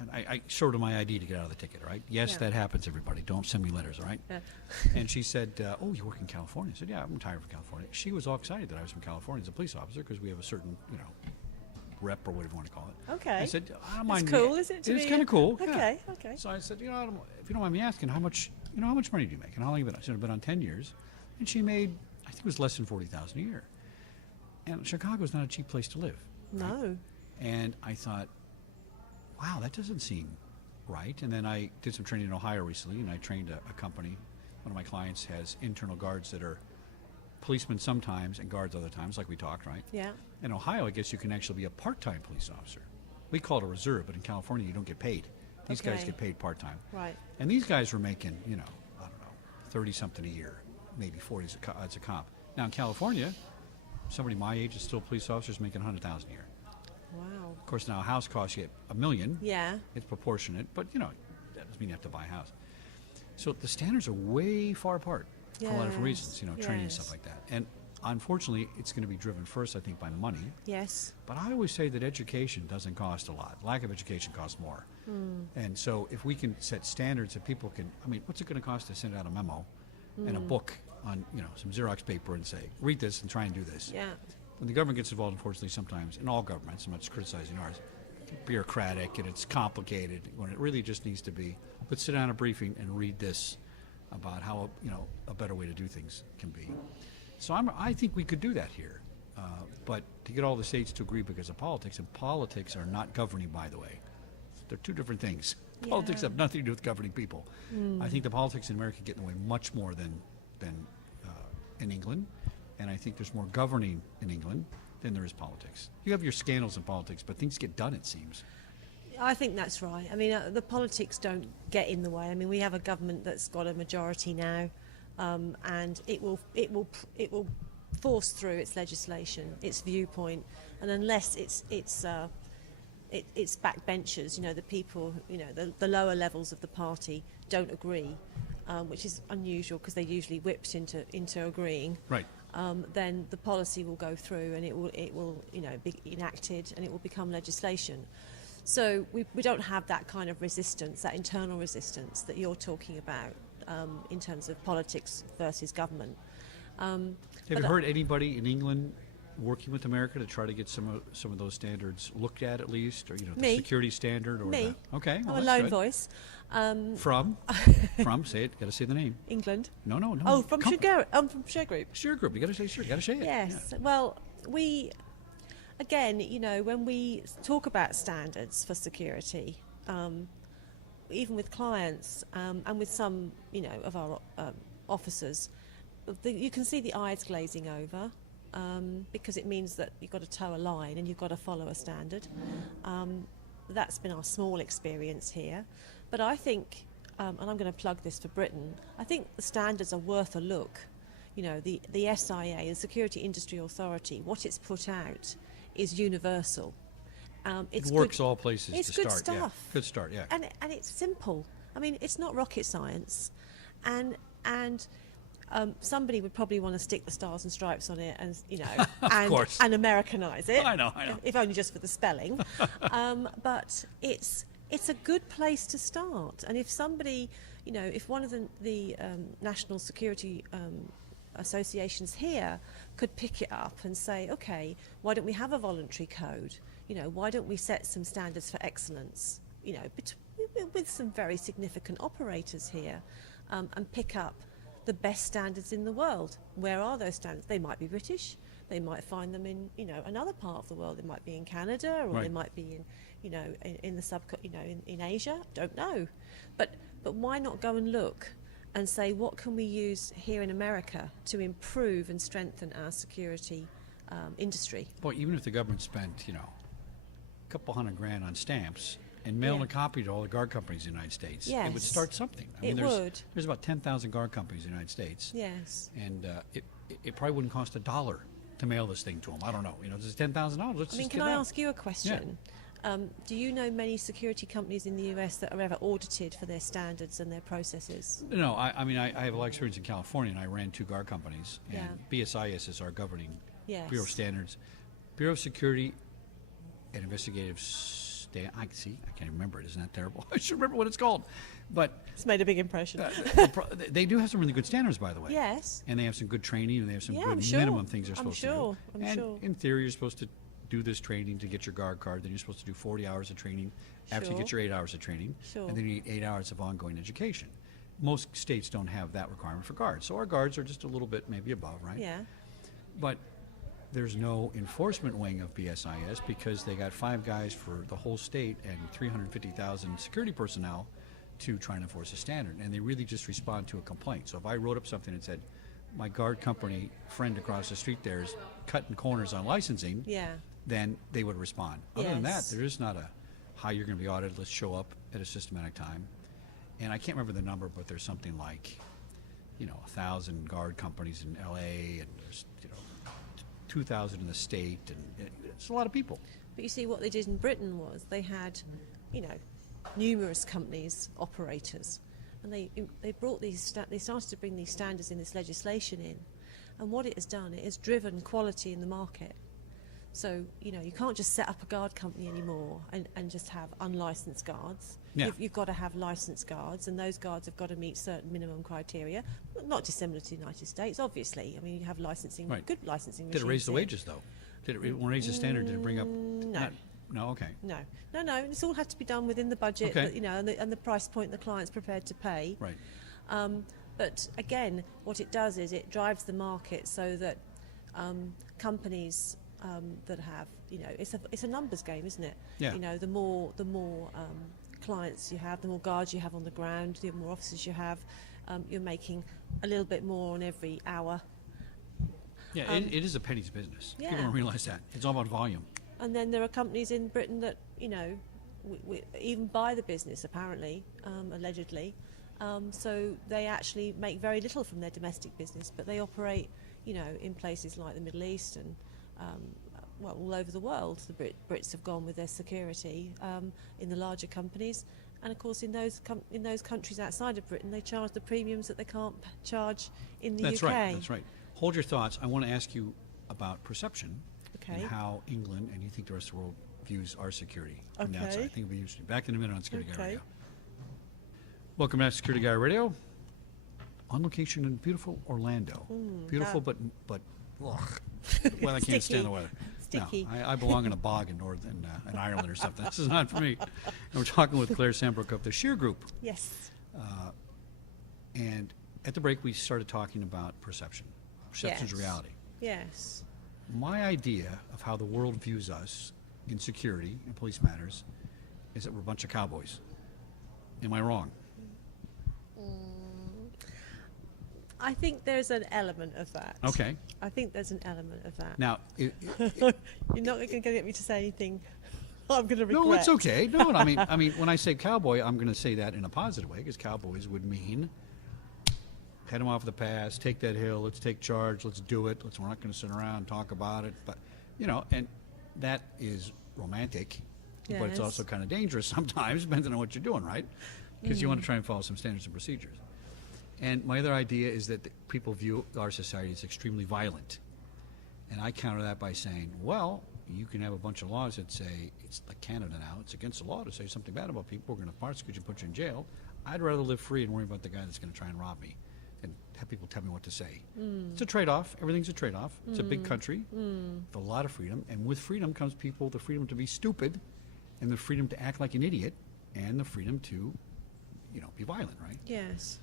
and I showed her my ID to get out of the ticket, right? Yes, Yeah. that happens, everybody. Don't send me letters, all right? Yeah. And she said, oh, you work in California? I said, yeah, I'm retired from California. She was all excited that I was from California as a police officer because we have a certain, rep or whatever you want to call it. Okay. I said, I don't mind. It's cool, is it? To It's be kind of cool. yeah. Okay. Okay. So I said, if you don't mind me asking, how much money do you make? And how long have you been? I said, I've been on 10 years. And she made, I think it was less than $40,000 a year. And Chicago's not a cheap place to live. No. And I thought, wow, that doesn't seem right. And then I did some training in Ohio recently, and I trained a company. One of my clients has internal guards that are policemen sometimes and guards other times, like we talked, right? Yeah. In Ohio, I guess you can actually be a part-time police officer. We call it a reserve, but in California, you don't get paid. These guys Okay. get paid part-time. Right. And these guys were making, I don't know, 30-something a year, maybe 40 as a comp. Now in California, somebody my age is still a police officer is making $100,000 a year. Wow. Of course, now a house costs you $1 million. Yeah. It's proportionate, but that doesn't mean you have to buy a house. So the standards are way far apart for a lot of different reasons, training and stuff like that. And unfortunately, it's going to be driven first, I think, by money. Yes. But I always say that education doesn't cost a lot. Lack of education costs more. And so if we can set standards that people can, what's it going to cost to send out a memo and a book on, some Xerox paper and say, read this and try and do this. Yeah. When the government gets involved, unfortunately, sometimes, in all governments, I'm not just criticizing ours, bureaucratic and it's complicated, when it really just needs to be, let's sit down a briefing and read this about how, a better way to do things can be. So I think we could do that here. But to get all the states to agree because of politics, and politics are not governing, by the way. They're two different things. Politics Yeah. have nothing to do with governing people. I think the politics in America get in the way much more than in England. And I think there's more governing in England than there is politics. You have your scandals in politics, but things get done, it seems. I think that's right. I mean, the politics don't get in the way. I mean, we have a government that's got a majority now, and it will force through its legislation, its viewpoint, and unless it's backbenchers, the people, the lower levels of the party don't agree, which is unusual because they're usually whipped into agreeing. Right. Then the policy will go through, and it will be enacted, and it will become legislation. So we don't have that kind of resistance, that internal resistance that you're talking about in terms of politics versus government. Have you heard anybody in England working with America to try to get some of those standards looked at least, or the Me. security standard, or Me. Okay, well, I'm a that's lone good. voice. From say it. Got to say the name. England. No. Oh, from Shergroup. I'm from Shergroup. Shergroup. You got to say sure. Got to say it. Yes. Yeah. Well, again, when we talk about standards for security, even with clients and with some, of our officers, you can see the eyes glazing over because it means that you've got to toe a line and you've got to follow a standard. That's been our small experience here. But I think, and I'm going to plug this for Britain, I think the standards are worth a look. The SIA, the Security Industry Authority, what it's put out is universal. It works all places it's to good start. stuff. Yeah. Good start, yeah. And it's simple. I mean, it's not rocket science. And somebody would probably want to stick the stars and stripes on it and, course. and Americanise it. I know. If only just for the spelling. But it's a good place to start. And if somebody, if one of the national security associations here could pick it up and say, okay, why don't we have a voluntary code? Why don't we set some standards for excellence? With some very significant operators here, and pick up the best standards in the world. Where are those standards? They might be British. They might find them in another part of the world. They might be in Canada, or they might be in the in Asia. Don't know, but why not go and look and say, what can we use here in America to improve and strengthen our security industry? Boy, even if the government spent, a couple $100,000 on stamps and mailed a copy to all the guard companies in the United States, it would Yes. start something. I mean, It would. There's about 10,000 guard companies in the United States. Yes. And it probably wouldn't cost $1 to mail this thing to them. I don't know. This is $10,000. Let's I mean, just can get I it out. ask you a question? Do you know many security companies in the US that are ever audited for their standards and their processes? No, I have a lot of experience in California, and I ran 2 guard companies. And Yeah. BSIS is our governing Yes. Bureau of Standards. Bureau of Security and Investigative I can't remember it. Isn't that terrible? I should remember what it's called. But It's made a big impression. they do have some really good standards, by the way. Yes. And they have some good training, and they have some Yeah, good I'm sure. minimum things they're I'm supposed sure. to do. I'm And sure. in theory, you're supposed to do this training to get your guard card. Then you're supposed to do 40 hours of training after you Sure. get your 8 hours of training. Sure. And then you need 8 hours of ongoing education. Most states don't have that requirement for guards. So our guards are just a little bit maybe above, right? Yeah. But there's no enforcement wing of BSIS because they got 5 guys for the whole state and 350,000 security personnel to try and enforce a standard. And they really just respond to a complaint. So if I wrote up something that said, my guard company friend across the street there is cutting corners on licensing, Yeah. then they would respond. Other than that, Yes. there is not a how you're going to be audited. Let's show up at a systematic time. And I can't remember the number, but there's something like, 1,000 guard companies in LA, and there's 2,000 in the state, and it's a lot of people. But you see, what they did in Britain was they had, numerous companies, operators, and they brought they started to bring these standards in, this legislation in, and what it has done, it has driven quality in the market. So you can't just set up a guard company anymore and just have unlicensed guards. Yeah. You've got to have licensed guards, and those guards have got to meet certain minimum criteria, not dissimilar to the United States, obviously. I mean, you have licensing, Right. good licensing. Did it raise the regimes here. wages, though? Did it raise the standard? Did it bring up? No. No, okay. No. It's all had to be done within the budget, Okay. that, and the price point the client's prepared to pay. Right. But again, what it does is it drives the market so that companies that have, it's a numbers game, isn't it? Yeah. The more clients you have, the more guards you have on the ground, the more officers you have, you're making a little bit more on every hour. Yeah, it is a penny's business. Yeah. People don't realize that. It's all about volume. And then there are companies in Britain that, we even buy the business, apparently, allegedly. So they actually make very little from their domestic business, but they operate, in places like the Middle East and, all over the world. The Brits have gone with their security in the larger companies. And of course, in those countries outside of Britain, they charge the premiums that they can't charge in the That's UK. right. That's right. Hold your thoughts. I want to ask you about perception Okay. and how England and you think the rest of the world views our security from the Okay. outside. I think it'll be interesting. Back in a minute on Security Guy Okay. Radio. Welcome back to Security Guy Radio. On location in beautiful Orlando. Beautiful, but ugh. Well, I can't stand the weather. Sticky. No, I belong in a bog in Northern in Ireland or something. This is not for me. And we're talking with Claire Sandbrook of the Shergroup. Yes. And at the break, we started talking about perception. Perception's Yes. reality. Yes. My idea of how the world views us in security and police matters is that we're a bunch of cowboys. Am I wrong? I think there's an element of that. Okay. I think there's an element of that. Now, You're not going to get me to say anything I'm going to regret. no, it's okay. No, I mean, when I say cowboy, I'm going to say that in a positive way because cowboys would mean head them off the pass, take that hill, let's take charge, let's do it. We're not going to sit around and talk about it, but and that is romantic, but it's Yes. also kind of dangerous sometimes, depending on what you're doing, right? Because you want to try and follow some standards and procedures. And my other idea is that people view our society as extremely violent. And I counter that by saying, well, you can have a bunch of laws that say, it's like Canada now, it's against the law to say something bad about people, we're going to prosecute you and put you in jail. I'd rather live free and worry about the guy that's going to try and rob me than have people tell me what to say. It's a trade-off. Everything's a trade-off. It's a big country with a lot of freedom. And with freedom comes the freedom to be stupid and the freedom to act like an idiot and the freedom to, be violent, right? Yes.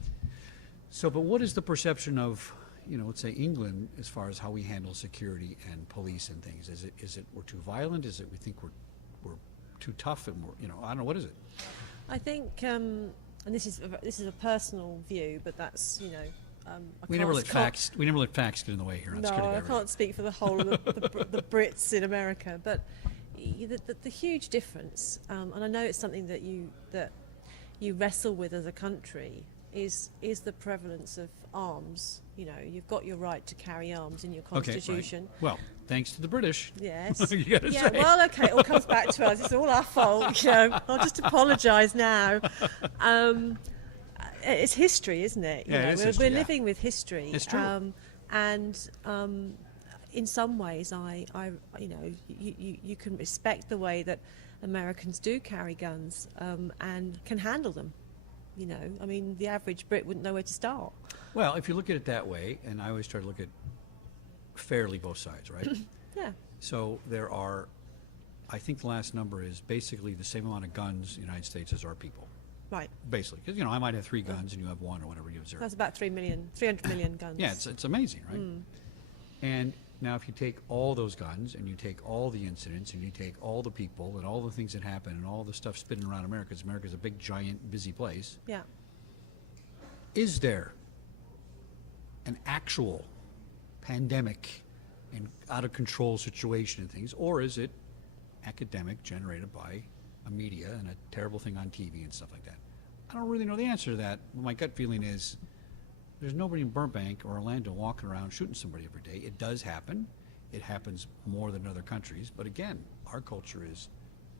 So, but what is the perception of, let's say England as far as how we handle security and police and things? Is it we're too violent? Is it we think we're too tough and we're, I don't know, what is it? I think, and this is a personal view, but that's We never let facts get in the way here on No, Security Guy I Radio. can't speak for the whole of the Brits in America, but the huge difference, and I know it's something that you wrestle with as a country, is the prevalence of arms. You've got your right to carry arms in your constitution. Okay, right. Well, thanks to the British. Yes. You gotta Yeah, say. well, okay, it all comes back to us. It's all our fault, I'll just apologise now. It's history, isn't it? Yeah, it is history, we're yeah. living with history. It's true. In some ways, you can respect the way that Americans do carry guns and can handle them. The average Brit wouldn't know where to start. Well, if you look at it that way, and I always try to look at fairly both sides, right? Yeah. So there are, I think the last number is basically the same amount of guns in the United States as our people. Right. Basically, because I might have 3 guns and you have 1 or whatever, you have 0. That's about 300 million guns. Yeah, it's amazing, right? And now if you take all those guns and you take all the incidents and you take all the people and all the things that happen and all the stuff spinning around America, because America's a big, giant, busy place, Yeah. is there an actual pandemic and out-of-control situation and things, or is it academic, generated by a media and a terrible thing on TV and stuff like that? I don't really know the answer to that. My gut feeling is there's nobody in Burbank or Orlando walking around shooting somebody every day. It does happen. It happens more than other countries. But again, our culture is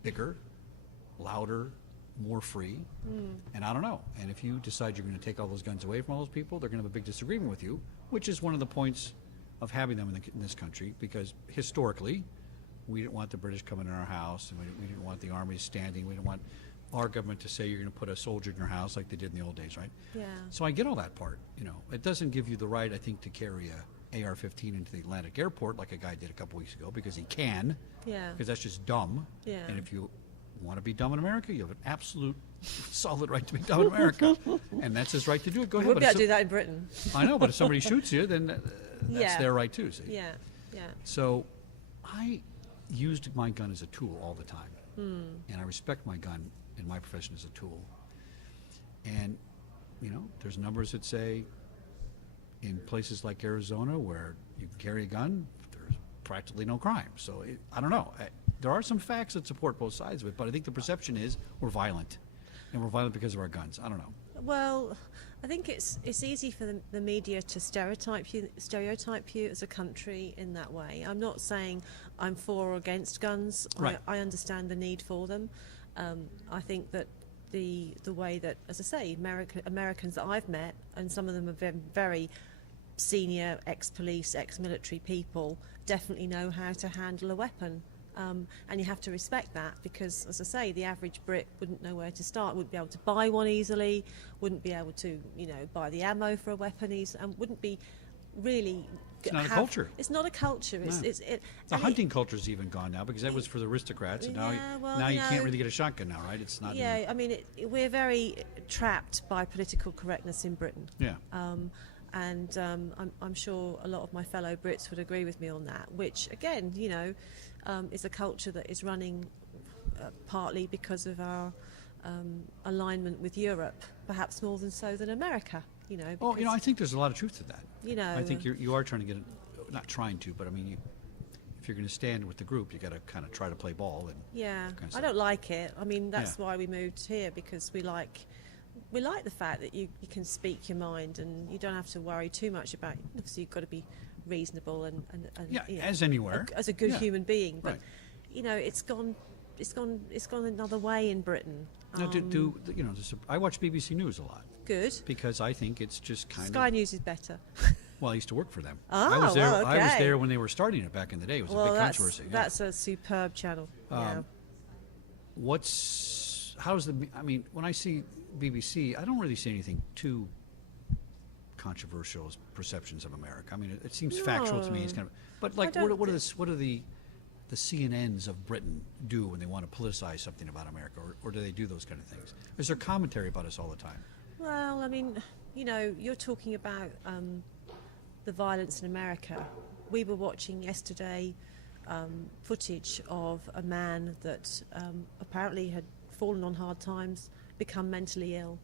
bigger, louder, more free. And I don't know. And if you decide you're going to take all those guns away from all those people, they're going to have a big disagreement with you, which is one of the points of having them in this country, because historically, we didn't want the British coming in our house, and we didn't want the army standing. We didn't want our government to say you're going to put a soldier in your house like they did in the old days, right? Yeah. So I get all that part. It doesn't give you the right, I think, to carry a AR-15 into the Atlantic airport like a guy did a couple weeks ago, because he can. Yeah. Because that's just dumb. Yeah. And if you want to be dumb in America, you have an absolute solid right to be dumb in America, and that's his right to do it. Go We ahead. wouldn't be But able to do that in Britain. I know, but if somebody shoots you, then that's Yeah. their right too. See. Yeah. Yeah. So I used my gun as a tool all the time. And I respect my gun in my profession as a tool. And, there's numbers that say in places like Arizona where, you can carry a gun, there's practically no crime. So I don't know. There are some facts that support both sides of it, but I think the perception is we're violent, and we're violent because of our guns. I don't know. Well, I think it's easy for the media to stereotype you as a country in that way. I'm not saying I'm for or against guns. Right. I understand the need for them. I think that the way that, as I say, Americans that I've met, and some of them have been very senior ex-police, ex-military people, definitely know how to handle a weapon. And you have to respect that because, as I say, the average Brit wouldn't know where to start, wouldn't be able to buy one easily, wouldn't be able to, buy the ammo for a weapon and wouldn't be really... It's not a culture. It's not a culture. No. The hunting culture's even gone now because that was for the aristocrats, and now you can't really get a shotgun now, right? It's not. Yeah, I mean, we're very trapped by political correctness in Britain. Yeah. And I'm sure a lot of my fellow Brits would agree with me on that, which, again, is a culture that is running partly because of our alignment with Europe, perhaps more than so than America. I think there's a lot of truth to that. I think and you are trying to get it, not trying to, but I mean, if you're going to stand with the group, you got to kind of try to play ball. And yeah, kind of I don't like it. I mean, that's Yeah. why we moved here, because we like the fact that you can speak your mind and you don't have to worry too much about. Obviously, you've got to be reasonable and as anywhere, as a good human being. But Right. it's gone another way in Britain. Now, I watch BBC News a lot Good. because I think it's just kind Sky News is better. Well, I used to work for them. Oh, I was there. well, I was okay. there when they were starting it back in the day. It was a big controversy. Yeah. That's a superb channel. Yeah. When I see BBC, I don't really see anything too controversial as perceptions of America. I mean, it seems factual to me. It's kind of, but like, what do the CNNs of Britain do when they want to politicize something about America, or do they do those kind of things? Is there commentary about us all the time? Well, I mean, you're talking about the violence in America. We were watching yesterday footage of a man that apparently had fallen on hard times, become mentally ill,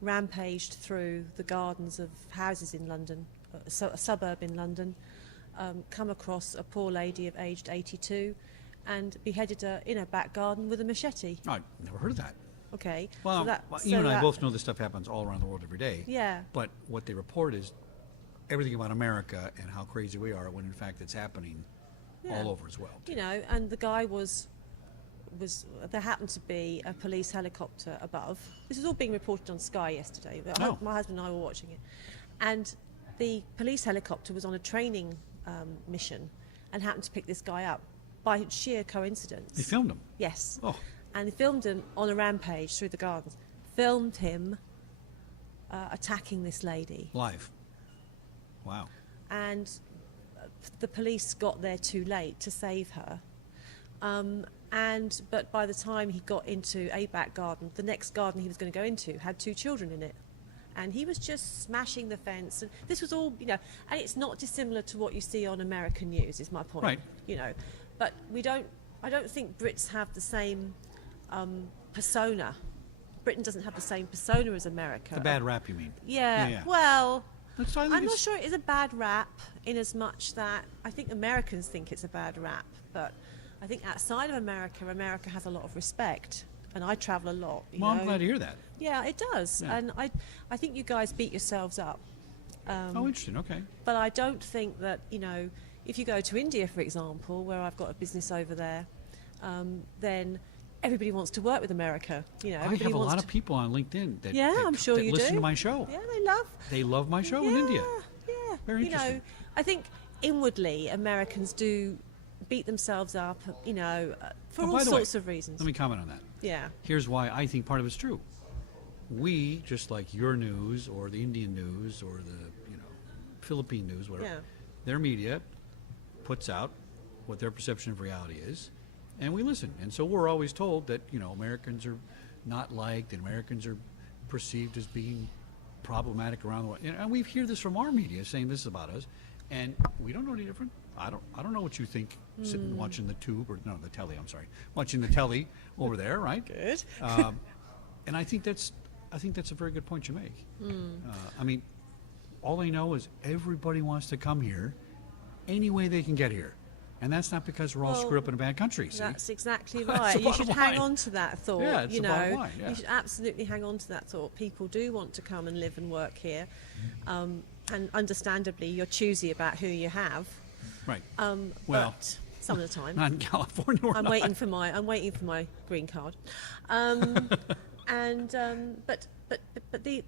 rampaged through the gardens of houses in London, a suburb in London, come across a poor lady of aged 82 and beheaded her in her back garden with a machete. Oh, I've never heard of that. Okay. Well, you and I both know this stuff happens all around the world every day. Yeah. But what they report is everything about America and how crazy we are, when in fact it's happening all over as well. And the guy was there happened to be a police helicopter above. This was all being reported on Sky yesterday. My husband and I were watching it. And the police helicopter was on a training mission and happened to pick this guy up by sheer coincidence. They filmed him? Yes. Oh. And they filmed him on a rampage through the gardens. Filmed him attacking this lady. Live. Wow. And the police got there too late to save her. But by the time he got into a back garden, the next garden he was going to go into had 2 children in it. And he was just smashing the fence. And this was all, and it's not dissimilar to what you see on American news, is my point. Right. But I don't think Brits have the same persona. Britain doesn't have the same persona as America. The bad rap, you mean? Yeah. Well, I'm not sure it is a bad rap in as much that I think Americans think it's a bad rap, but I think outside of America, America has a lot of respect, and I travel a lot. Well, I'm glad to hear that. Yeah, it does, Yeah. and I think you guys beat yourselves up. Interesting. Okay. But I don't think that, if you go to India, for example, where I've got a business over there, then everybody wants to work with America. I have a lot of people on LinkedIn that I'm sure that you listen do. to my show. Yeah, they love my show in India. Yeah, Very interesting. I think inwardly Americans do beat themselves up, for all sorts of reasons. Let me comment on that. Yeah. Here's why I think part of it's true. We, just like your news or the Indian news or the Philippine news, whatever, their media puts out what their perception of reality is, and we listen. And so we're always told that Americans are not liked and Americans are perceived as being problematic around the world. And we hear this from our media saying this about us, and we don't know any different. I don't know what you think sitting watching the tube the telly. I'm sorry, watching the telly over there, right? Good. And I think that's a very good point you make. I mean, all I know is everybody wants to come here any way they can get here. And that's not because we're all Well, screwed up in a bad country. See? That's exactly That's right. the You should bottom hang line. on to that thought. Yeah, it's you the know, bottom line, yeah. You should absolutely hang on to that thought. People do want to come and live and work here, and understandably, you're choosy about who you have. Right. Well, but some of the time, Not in California. We're I'm not. waiting for my green card. But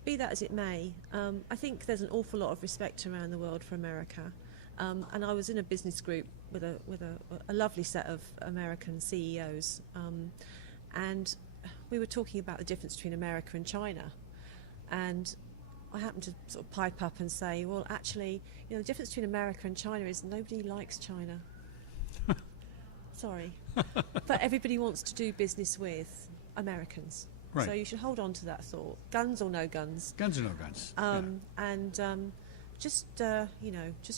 be that as it may, I think there's an awful lot of respect around the world for America. And I was in a business group with a lovely set of American CEOs, and we were talking about the difference between America and China. And I happened to sort of pipe up and say, well, actually, the difference between America and China is nobody likes China. Sorry. But everybody wants to do business with Americans. Right. So you should hold on to that thought. Guns or no guns. Guns or no guns. And just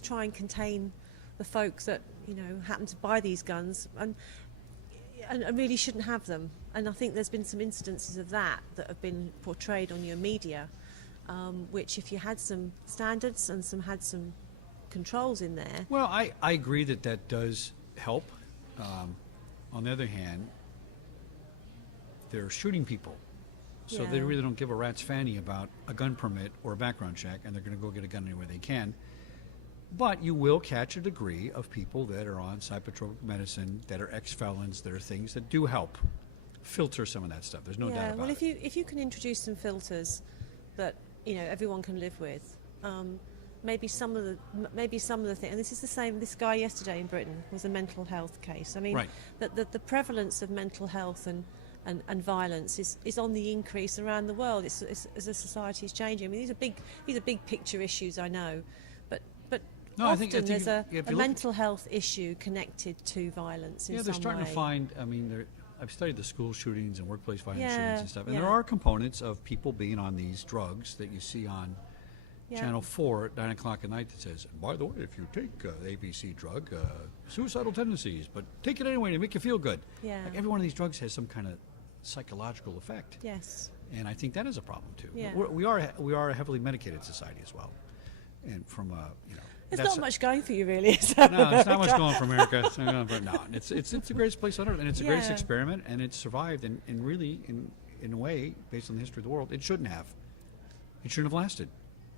try and contain the folk that happen to buy these guns and really shouldn't have them. And I think there's been some instances of that have been portrayed on your media, which if you had some standards and had some controls in there. Well, I agree that does help. On the other hand, they're shooting people. So they Yeah. really don't give a rat's fanny about a gun permit or a background check, and they're going to go get a gun anywhere they can. But you will catch a degree of people that are on psychotropic medicine, that are ex-felons, that are things that do help filter some of that stuff. There's no doubt about well, it. if you can introduce some filters that everyone can live with, maybe some of the things. And this is the same. This guy yesterday in Britain was a mental health case. I mean, Right. the prevalence of mental health and violence is on the increase around the world. It's as the society is changing. I mean, these are big picture issues, I know, but No, I often think there's if you a look- mental health issue connected to violence in Yeah, some they're starting way. to find. I mean, I've studied the school shootings and workplace violence Yeah, shootings and stuff, and yeah. there are components of people being on these drugs that you see on Yeah. Channel 4 at 9 o'clock at night that says, by the way, if you take the ABC drug, suicidal tendencies, but take it anyway to make you feel good. Yeah. Like every one of these drugs has some kind of psychological effect. Yes. And I think that is a problem too. Yeah. We are a heavily medicated society as well. And from There's that's not much going for you, really. Is there? no, it's not much going for America. It's not going for, no, it's the greatest place on earth, and it's the greatest Yeah. experiment, and it's survived. And really, in a way, based on the history of the world, it shouldn't have. It shouldn't have lasted.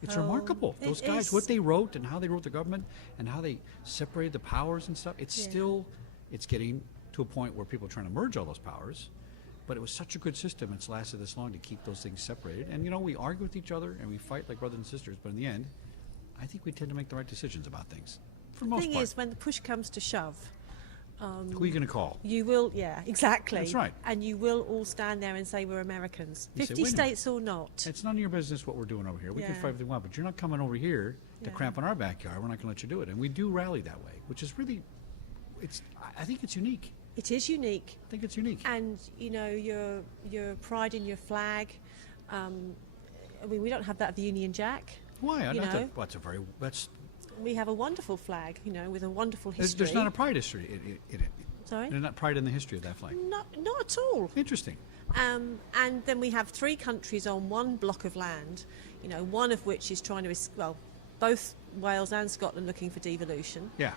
It's remarkable. it Those guys, is. what they wrote, and how they wrote the government, and how they separated the powers and stuff. It's Yeah. still, it's getting to a point where people are trying to merge all those powers. But it was such a good system. It's lasted this long to keep those things separated. And we argue with each other and we fight like brothers and sisters. But in the end, I think we tend to make the right decisions about things, for the The most thing part. is, when the push comes to shove, Who are you going to call? you will, exactly. That's right. And you will all stand there and say we're Americans, You say, 50 "Wait a minute. states or not. It's none of your business what we're doing over here. We can Yeah. fight if we want, but you're not coming over here to Yeah. cramp in our backyard. We're not going to let you do it. And we do rally that way, which is really, I think it's unique. It is unique. I think it's unique. And, your pride in your flag. I mean, we don't have that of the Union Jack. Why? you know. That's We have a wonderful flag, with a wonderful history. there's not a pride history in it. Sorry? There's not pride in the history of that flag. Not at all. Interesting. And then we have three countries on one block of land, one of which is trying to, both Wales and Scotland looking for devolution. Yeah.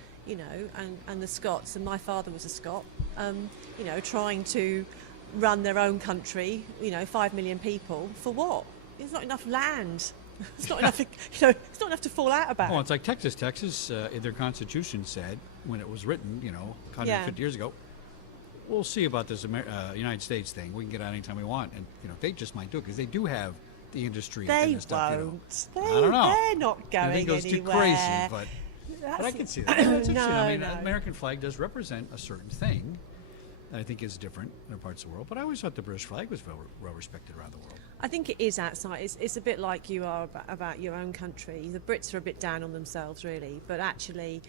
And the Scots, and my father was a Scot, trying to run their own country, 5 million people, for what? There's not enough land. It's not enough, it's not enough to fall out about. Well, it's like Texas. Texas, in their constitution said, when it was written, 150 years ago, we'll see about this United States thing. We can get out anytime we want. And, they just might do it because they do have the industry They and the stuff, won't. I don't know. They're not going I think it goes anywhere. too crazy, but I can see that. That's interesting. No, I mean, no. the American flag does represent a certain thing that I think is different in other parts of the world. But I always thought the British flag was well respected around the world. I think it is outside. It's a bit like you are about your own country. The Brits are a bit down on themselves, really. But actually,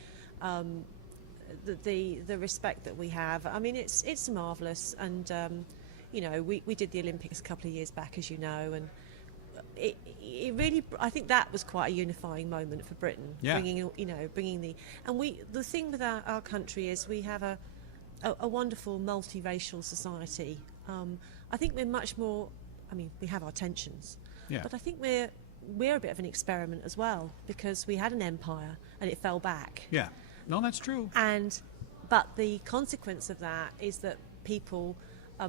the respect that we have, I mean, it's marvellous. And, we did the Olympics a couple of years back, as you know, and it really, I think that was quite a unifying moment for Britain. Yeah. Bringing the thing with our country is we have a wonderful multiracial society. I think we're much more, we have our tensions, Yeah. but I think we're a bit of an experiment as well, because we had an empire and it fell back. Yeah. No, that's true. But the consequence of that is that people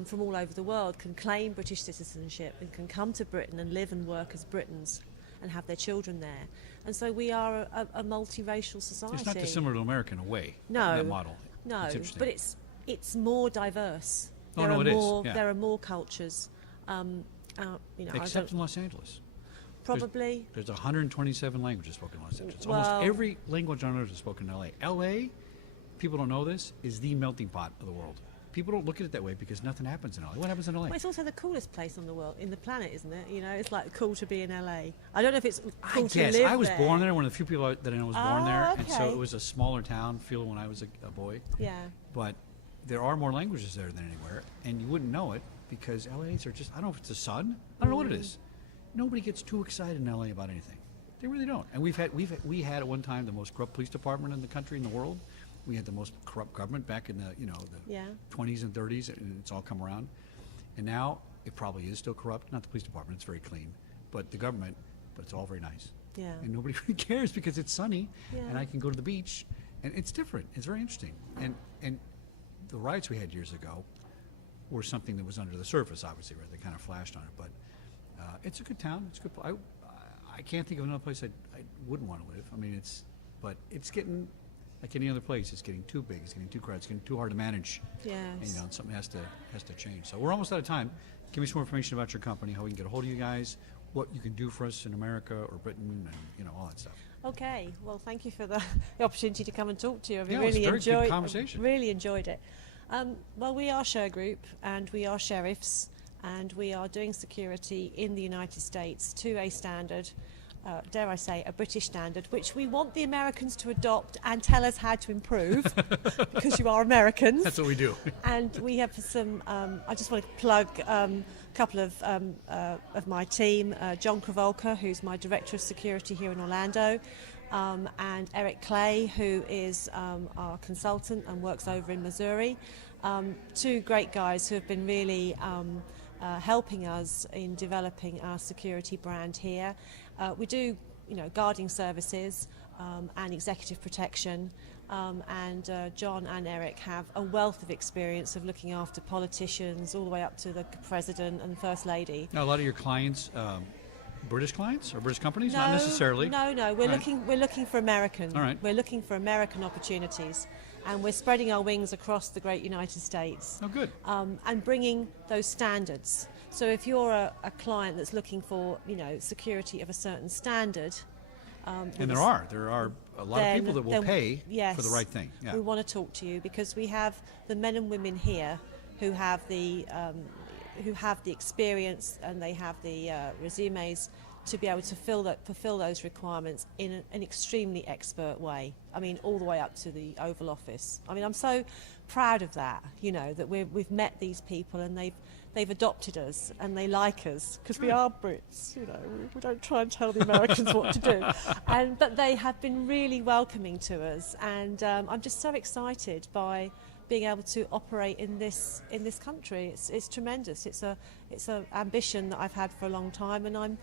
from all over the world can claim British citizenship and can come to Britain and live and work as Britons and have their children there. And so we are a multiracial society. It's not dissimilar to America in a way. No, that model. no, It's interesting. but it's more diverse. Oh, there no, are it is, more, yeah. There are more cultures. Except in Los Angeles. Probably. There's 127 languages spoken in Los Angeles. Well, Almost every language on earth is spoken in L.A. L.A., people don't know this, is the melting pot of the world. People don't look at it that way because nothing happens in L.A. What happens in L.A.? Well, it's also the coolest place on the planet, isn't it? You know, it's like cool to be in LA. I don't know if it's cool to live I was there. born there. One of the few people that I know was born there, and so okay. it was a smaller town feel when I was a boy. Yeah. But there are more languages there than anywhere, and you wouldn't know it because LA's are just, I don't know if it's the sun, I don't know what it is. Nobody gets too excited in LA about anything. They really don't. And we had at one time the most corrupt police department in the country, in the world. We had the most corrupt government back in the Yeah. 20s and 30s, and it's all come around. And now it probably is still corrupt. Not the police department; it's very clean. But the government, but it's all very nice. Yeah. And nobody really cares because it's sunny, Yeah. and I can go to the beach, and it's different. It's very interesting. And the riots we had years ago were something that was under the surface, obviously, right? They kind of flashed on it, but it's a good town. It's a good. I can't think of another place I wouldn't want to live. I mean, but it's getting. Like any other place, it's getting too big, it's getting too crowded, it's getting too hard to manage. Yes. And, something has to change. So we're almost out of time. Give me some more information about your company, how we can get a hold of you guys, what you can do for us in America or Britain, and all that stuff. Okay. Well, thank you for the opportunity to come and talk to you. Yeah, it was a very good conversation. Really enjoyed it. Well, we are Shergroup, and we are sheriffs, and we are doing security in the United States to a standard. Dare I say, a British standard, which we want the Americans to adopt and tell us how to improve, because you are Americans. That's what we do. And we have some, I just want to plug a couple of my team, John Kravolka, who's my Director of Security here in Orlando, and Eric Clay, who is our consultant and works over in Missouri. Two great guys who have been really helping us in developing our security brand here. We do, guarding services and executive protection, and John and Eric have a wealth of experience of looking after politicians all the way up to the President and First Lady. Now, a lot of your clients, British clients or British companies? No, Not necessarily. No. We're looking for American. All right. We're looking for American opportunities, and we're spreading our wings across the great United States. Oh, good. And bringing those standards. So if you're a client that's looking for, security of a certain standard, And there are a lot of people that will pay yes, for the right thing. Yeah. We want to talk to you because we have the men and women here who have the experience and they have the resumes to be able to fulfill those requirements in an extremely expert way. I mean, all the way up to the Oval Office. I mean, I'm so proud of that. That we've met these people and they've adopted us and they like us because we are Brits. We don't try and tell the Americans what to do. But they have been really welcoming to us, and I'm just so excited by being able to operate in this country. It's tremendous. It's a ambition that I've had for a long time, and I'm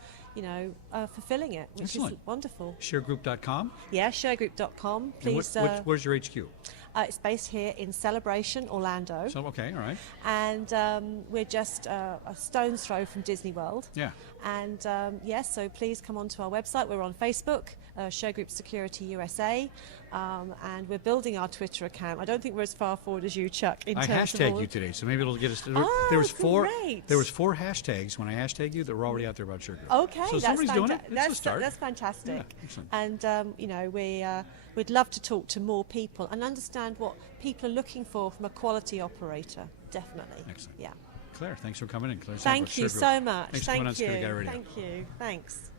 fulfilling it, which Excellent. is wonderful. Shergroup.com. Yeah, Shergroup.com. Please. Where's your HQ? It's based here in Celebration, Orlando. So, okay, all right. And we're just a stone's throw from Disney World. Yeah. And yes, so please come onto our website. We're on Facebook, Shergroup Security USA, and we're building our Twitter account. I don't think we're as far forward as you, Chuck. I hashtagged you today, so maybe it'll get us. Oh, there was four. great. There was 4 hashtags when I hashtagged you that were already out there about Shergroup. Okay, so that's somebody's doing it. It's a start. That's fantastic. Yeah, excellent. And we'd love to talk to more people and understand what people are looking for from a quality operator. Definitely. Excellent. Yeah. Claire, thanks for coming in. Claire Sandbrook, Thank you Shergroup. so much. Thanks for coming on Security Guy Radio. Thank you. Thanks.